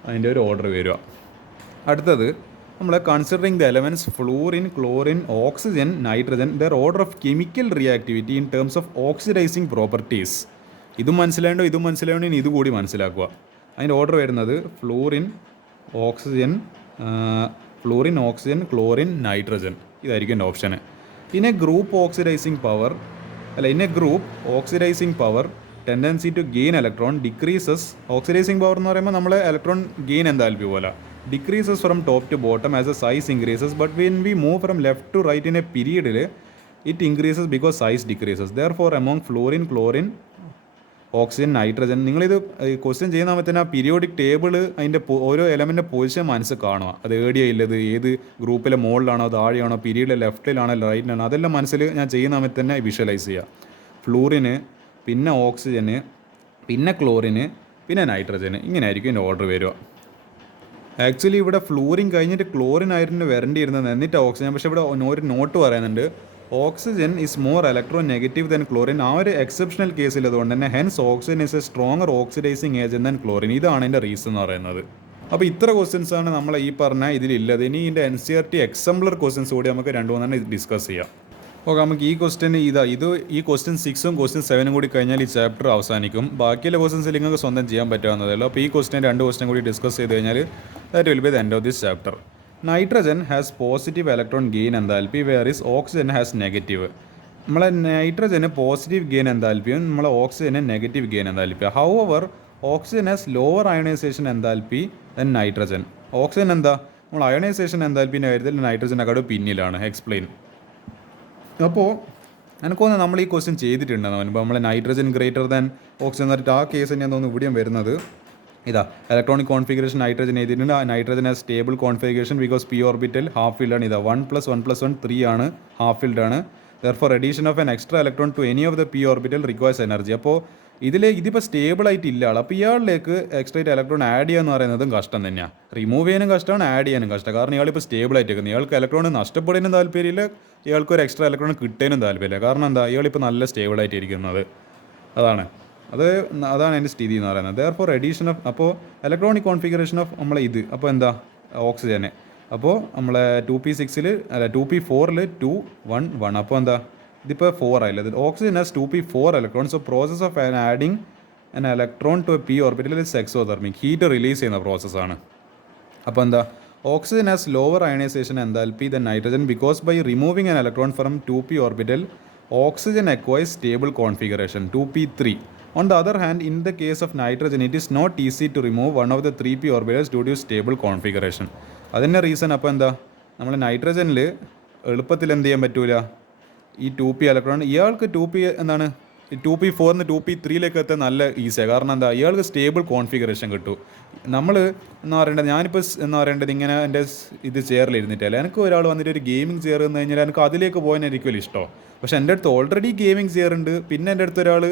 അതിൻ്റെ ഒരു ഓർഡർ വരിക. അടുത്തത് നമ്മൾ considering the elements fluorine, chlorine, oxygen, nitrogen, there order of chemical reactivity in terms of oxidising properties. ഇതും മനസ്സിലായതുകൊണ്ട് ഇനി ഇതുകൂടി മനസ്സിലാക്കുക. അതിൻ്റെ ഓർഡർ വരുന്നത് ഫ്ലൂറിൻ, ഓക്സിജൻ, ക്ലോറിൻ, നൈട്രജൻ. ഇതായിരിക്കും എൻ്റെ ഓപ്ഷന്. In a group oxidizing power tendency to gain electron decreases. Oxidizing power എന്ന് പറയുമ്പോൾ നമ്മളെ ഇലക്ട്രോൺ ഗെയിൻ എന്താൽപ്പി പോലെ decreases from top to bottom as the size increases, but when we move from left to right in a period it increases because size decreases. Therefore among fluorine, chlorine, oxygen, nitrogen, നിങ്ങളിത് question ചെയ്യുന്ന തന്നെ ആ periodic table അതിൻ്റെ ഓരോ എലമെൻ്റിൻ്റെ position മനസ്സിൽ കാണുക. അത് ഏടിയയില്ലത് ഏത് ഗ്രൂപ്പിലെ മുകളിലാണോ താഴെയാണോ പീരീഡിലെ ലെഫ്റ്റിലാണോ റൈറ്റിലാണോ അതെല്ലാം മനസ്സിൽ ഞാൻ ചെയ്യുന്ന തന്നെ വിഷ്വലൈസ് ചെയ്യുക. ഫ്ലൂറിന്, പിന്നെ ഓക്സിജന്, പിന്നെ ക്ലോറിന്, പിന്നെ നൈട്രജന്. ഇങ്ങനെയായിരിക്കും എൻ്റെ ഓർഡർ വരിക. ആക്ച്വലി ഇവിടെ ഫ്ലൂറിൻ കഴിഞ്ഞിട്ട് ക്ലോറിൻ ആയിരുന്നു വരേണ്ടിയിരുന്നത്, എന്നിട്ട് ഓക്സിജൻ. പക്ഷേ ഇവിടെ ഒരു നോട്ട് പറയുന്നുണ്ട് oxygen is more electro negative than chlorine. ആ ഒരു എക്സെപ്ഷണൽ കേസിൽ അതുകൊണ്ട് തന്നെ hence oxygen is A stronger oxidising agent than chlorine. ഇതാണ് എൻ്റെ റീസൺ എന്ന് പറയുന്നത്. അപ്പോൾ ഇത്ര ക്വസ്റ്റ്യൻസാണ് നമ്മൾ ഈ പറഞ്ഞ ഇതിലുള്ളത്. ഇനി ഇതിൻ്റെ NCERT എക്സംപ്ലർ ക്വസ്റ്റ്യൻസ് കൂടി നമുക്ക് 2-3 ഡിസ്കസ് ചെയ്യാം. ഓക്കെ, നമുക്ക് ഈ ക്വസ്റ്റ്യൻ ഈ ക്വസ്റ്റ്യൻ 6ഉം ക്വസ്റ്റ്യൻ 7ഉം കൂടി കഴിഞ്ഞാൽ ഈ ചാപ്റ്റർ അവസാനിക്കും. ബാക്കിയുള്ള ക്വസ്റ്റ്യൻസിൽ നിങ്ങൾക്ക് സ്വന്തം ചെയ്യാൻ പറ്റാവുന്നതല്ലോ. അപ്പോൾ ഈ ക്വസ്റ്റ്യൻ 2 ക്വസ്റ്റ്യൻ കൂടി ഡിസ്കസ് ചെയ്ത് കഴിഞ്ഞാൽ that will be the end of this chapter. Nitrogen has positive electron gain enthalpy whereas oxygen has negative. നമ്മളെ നൈട്രജന് പോസിറ്റീവ് ഗെയിൻ എന്താൽപ്പിയും നമ്മളെ ഓക്സിജന് negative gain enthalpy. However oxygen has lower ionization enthalpy than nitrogen. Oxygen എന്താ നമ്മൾ ionisation എന്താൽപ്പിൻ്റെ കാര്യത്തിൽ നൈട്രജനെക്കാളും പിന്നിലാണ്. Explain. അപ്പോൾ എനിക്കൊന്ന് നമ്മൾ ഈ ക്വസ്റ്റ്യൻ ചെയ്തിട്ടുണ്ടെന്ന് പറയുമ്പോൾ നമ്മൾ നൈട്രജൻ ഗ്രേറ്റർ ദാൻ ഓക്സിജൻ എന്നിട്ട് ആ കേസ് തന്നെയാണ് തോന്നുന്നു ഇവിടെയും വരുന്നത്. ഇലക്ട്രോണിക് കോൺഫിഗറേഷൻ നൈട്രജൻ എഴുതിയിട്ടുണ്ട്. Nitrogen has stable configuration because p orbital half filled ആണ്. 1+1+1 3 ആണ്, ഹാഫ് ഫിൽഡ് ആണ്. Therefore addition of an extra electron to any of the p orbital requires energy. അപ്പോൾ ഇതിപ്പോൾ സ്റ്റേബിൾ ആയിട്ട് ഇല്ല ആൾ. അപ്പോൾ ഇയാളിലേക്ക് എക്സ്ട്രാ ഇലക്ട്രോൺ ആഡ് ചെയ്യുക എന്ന് പറയുന്നതും കഷ്ടം തന്നെയാണ്. റിമൂവ് ചെയ്യാനും കഷ്ടമാണ്, ആഡ് ചെയ്യാനും കഷ്ടം. കാരണം ഇയാളിപ്പോൾ സ്റ്റേബിൾ ആയിട്ട് നിൽക്കുന്നത്. ഇയാൾക്ക് ഇലക്ട്രോൺ നഷ്ടപ്പെടാനും താല്പര്യമില്ല, ഇയാൾക്ക് ഒരു എക്സ്ട്രാ ഇലക്ട്രോൺ കിട്ടാനും താല്പര്യമില്ല. കാരണം എന്താ, ഇയാളിപ്പോൾ നല്ല സ്റ്റേബിൾ ആയിട്ട് ഇരിക്കുന്നത്. അതാണ് അതിൻ്റെ സ്ഥിതി എന്ന് പറയുന്നത്. ദെയർ ഫോർ എഡീഷൻ ഓഫ്, അപ്പോൾ ഇലക്ട്രോണിക് കോൺഫിഗറേഷൻ ഓഫ് നമ്മളെ ഇത്, അപ്പോൾ എന്താ ഓക്സിജന്, അപ്പോൾ നമ്മളെ 2p6 അല്ല 2p4 2 1 1, അപ്പോൾ എന്താ ഇതിപ്പോൾ 4 ആയില്ല. Oxygen has 2p4 electron. So process of adding an electron to a p orbital is exothermic. Heat release ചെയ്യുന്ന പ്രോസസ്സാണ്. അപ്പോൾ എന്താ, oxygen has lower ionization enthalpy than nitrogen because by removing an electron from 2p orbital oxygen acquires stable configuration 2p3. On the other hand, in the case of nitrogen, it is not easy to remove one of the 3p orbitals due to stable configuration. അതിൻ്റെ reason അപ്പോൾ എന്താ, നമ്മൾ നൈട്രജനിൽ എളുപ്പത്തിൽ എന്ത് ചെയ്യാൻ പറ്റൂല, ഈ 2p electron. ഇയാൾക്ക് 2p എന്താണ് 2p4 2p3 എത്താൻ നല്ല ഈസിയാണ്. കാരണം എന്താ, ഇയാൾക്ക് സ്റ്റേബിൾ കോൺഫിഗറേഷൻ കിട്ടും. നമ്മൾ എന്ന് പറയേണ്ടത്, ഞാനിപ്പോൾ എന്ന് പറയേണ്ടത് ഇങ്ങനെ എൻ്റെ ഇത് ചെയറിലിരുന്നിട്ടല്ല. എനിക്ക് ഒരാൾ വന്നിട്ട് ഒരു ഗെയിമിംഗ് ചെയർ എന്ന് കഴിഞ്ഞാൽ എനിക്ക് അതിലേക്ക് പോകാനായിരിക്കും ഇഷ്ടം. പക്ഷേ എൻ്റെ അടുത്ത് ഓൾറെഡി ഗെയിമിംഗ് ചെയർ ഉണ്ട്. പിന്നെ എൻ്റെ അടുത്ത് ഒരാൾ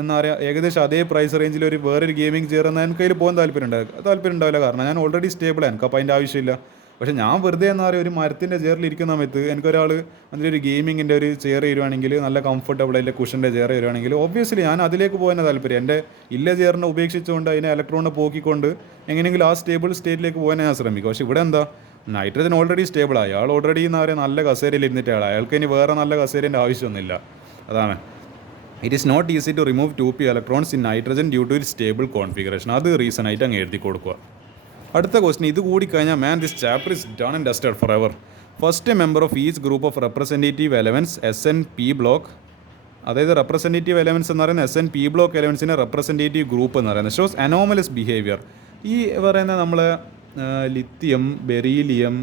എന്താ പറയുക ഏകദേശം അതേ പ്രൈസ് റേഞ്ചിൽ ഒരു വേറൊരു ഗെയിമിംഗ് ചെയർ എന്നാൽ എനിക്ക് അതിൽ പോകാൻ താല്പര്യം ഉണ്ടാവില്ല. കാരണം ഞാൻ ഓൾറെഡി സ്റ്റേബിളാണ്, എനിക്ക് അപ്പോൾ അതിൻ്റെ ആവശ്യമില്ല. പക്ഷേ ഞാൻ വെറുതെ എന്താ പറയുക ഒരു മരത്തിൻ്റെ ചെയറിൽ ഇരിക്കുന്ന സമയത്ത് എനിക്കൊരാൾ അതിലൊരു ഗെയിമിങ്ങിൻ്റെ ഒരു ചെയർ തരുവാണെങ്കിൽ, നല്ല കംഫർട്ടബിൾ അതിൻ്റെ കുഷൻ്റെ ചെയർ തരുവാണെങ്കിൽ ഒബ്വിയസ്ലി ഞാൻ അതിലേക്ക് പോകാൻ താല്പര്യം. എൻ്റെ ഇല്ല ചെയറിനെ ഉപേക്ഷിച്ചുകൊണ്ട് അതിനെ ഇലക്ട്രോണിനെ പോക്കിക്കൊണ്ട് എങ്ങനെയെങ്കിലും ആ സ്റ്റേബിൾ സ്റ്റേറ്റിലേക്ക് പോകാൻ ഞാൻ ശ്രമിക്കും. പക്ഷേ ഇവിടെ എന്താ, നൈട്രജൻ ഓൾറെഡി സ്റ്റേബിളായി, അയാൾ ഓൾറെഡി എന്താ പറയുക നല്ല കസേരയിൽ ഇരുന്നിട്ട് അയാൾക്ക് ഇനി വേറെ നല്ല കസേരേൻ്റെ ആവശ്യമൊന്നുമില്ല. അതാണ് it is not easy to remove 2p electrons in nitrogen due to it stable configuration. അത് റീസൺ ആയിട്ട് അങ്ങ് എഴുതി കൊടുക്കുക. അടുത്ത ക്വസ്റ്റൻ ഇത് കൂടി കഴിഞ്ഞാൽ man this chapter is done and dusted forever. First member of each group of representative elements SN_P block, അതായത് റെപ്രസെൻറ്റേറ്റീവ് എലമെൻറ്റ്സ് എന്ന് പറയുന്നത് SN_P ബ്ലോക്ക് എലമെൻറ്റ്സിനെ റെപ്രസെൻറ്റേറ്റീവ് ഗ്രൂപ്പ് എന്ന് പറയുന്നത് ഷോസ് അനോമലസ് ബിഹേവിയർ. ഈ പറയുന്ന നമ്മളെ ലിത്തിയം, ബെറീലിയം,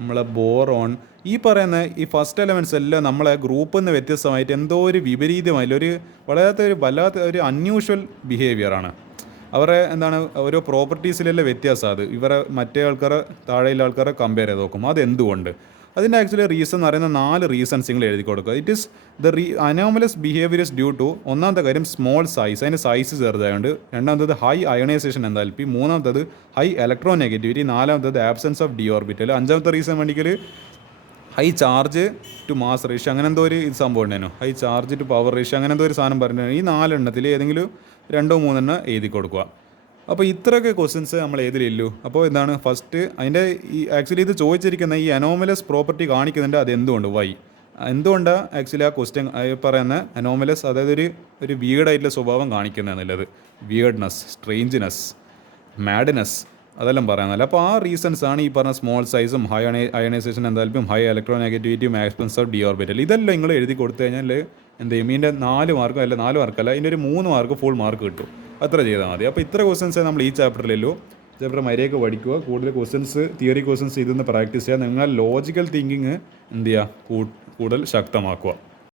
നമ്മളെ ബോറോൺ, ഈ പറയുന്ന ഈ ഫസ്റ്റ് എലമെൻറ്റ്സ് എല്ലാം നമ്മളെ ഗ്രൂപ്പിൽ നിന്ന് വ്യത്യസ്തമായിട്ട് എന്തോ ഒരു വിപരീതമായില്ല, വല്ലാത്ത ഒരു അൺയൂഷ്വൽ ബിഹേവിയറാണ്. അവരുടെ എന്താണ് ഓരോ പ്രോപ്പർട്ടീസിലെല്ലാം വ്യത്യാസം. അത് ഇവരെ മറ്റേ ആൾക്കാരെ താഴെയുള്ള ആൾക്കാരെ കമ്പയർ ചെയ്ത് നോക്കും. അതെന്തുകൊണ്ട്, അതിൻ്റെ ആക്ച്വലി റീസൺ എന്ന് പറയുന്ന 4 റീസൺസ് നിങ്ങൾ എഴുതി കൊടുക്കുക. It is anomalous behaviour is due to, ഒന്നാമത്തെ കാര്യം സ്മോൾ സൈസ്, അതിൻ്റെ സൈസ് ചെറുതായതുകൊണ്ട്. രണ്ടാമത്തത് ഹൈ അയണൈസേഷൻ എൻതാൽപ്പി. മൂന്നാമത്തത് ഹൈ ഇലക്ട്രോ നെഗറ്റിവിറ്റി. നാലാമത്തത് ആബ്സെൻസ് ഓഫ് ഡി ഓർബിറ്റൽ. അഞ്ചാമത്തെ റീസൺ വേണ്ടിക്കൽ high charge to mass ratio, അങ്ങനെ എന്തോ ഒരു ഇത് സംഭവം ഉണ്ടായിരുന്നു. High charge to power ratio, അങ്ങനെ എന്തോ ഒരു സാധനം പറഞ്ഞിട്ടുണ്ട്. ഈ 4 ഏതെങ്കിലും 2-3 എഴുതി കൊടുക്കുക. അപ്പോൾ ഇത്രയൊക്കെ ക്വസ്റ്റ്യൻസ് നമ്മൾ ഏതിലില്ലു. അപ്പോൾ എന്താണ് ഫസ്റ്റ് അതിൻ്റെ ഈ ആക്ച്വലി ഇത് ചോദിച്ചിരിക്കുന്ന ഈ അനോമലസ് പ്രോപ്പർട്ടി കാണിക്കുന്നുണ്ട്. അത് എന്തുകൊണ്ട്, വൈ, എന്തുകൊണ്ടാണ് ആക്ച്വലി ആ ക്വസ്റ്റ്യൻ പറയുന്ന അനോമലസ്, അതായത് ഒരു വിയേർഡായിട്ടുള്ള സ്വഭാവം കാണിക്കുന്നത് എന്നുള്ളത്. വിയേർഡ്നെസ്, സ്ട്രേഞ്ച്നെസ്, മാഡ്നെസ്, അതെല്ലാം പറയാനല്ല. അപ്പോൾ ആ റീസൺസ് ആണ് ഈ പറഞ്ഞ സ്മോൾ സൈസും ഹൈ അയണൈസേഷൻ എന്തായാലും ഹൈ ഇലക്ട്രോ നെഗറ്റിവിറ്റിയും ആക്സ്പെൻസ് ഓഫ് ഡി ഓർബിറ്റൽ. ഇതെല്ലാം നിങ്ങൾ എഴുതി കൊടുത്തു കഴിഞ്ഞാൽ എന്ത് ചെയ്യും, ഇതിൻ്റെ 4 മാർക്കും അല്ല 4 മാർക്കല്ല, ഇതിൻ്റെ ഒരു 3 മാർക്ക് ഫുൾ മാർക്ക് കിട്ടും. അത്ര ചെയ്താൽ മതി. അപ്പോൾ ഇത്ര ക്വസ്റ്റൻസ് നമ്മൾ ഈ ചാപ്റ്ററിലല്ലോ. ചാപ്റ്റർ മര്യാദയ്ക്ക് പഠിക്കുക. കൂടുതൽ ക്വസ്റ്റൻസ്, തിയറി ക്വസ്റ്റൻസ് ഇതൊന്ന് പ്രാക്ടീസ് ചെയ്യുക. നിങ്ങൾ ലോജിക്കൽ തിങ്കിങ് എന്ത് ചെയ്യുക, കൂടുതൽ ശക്തമാക്കുക.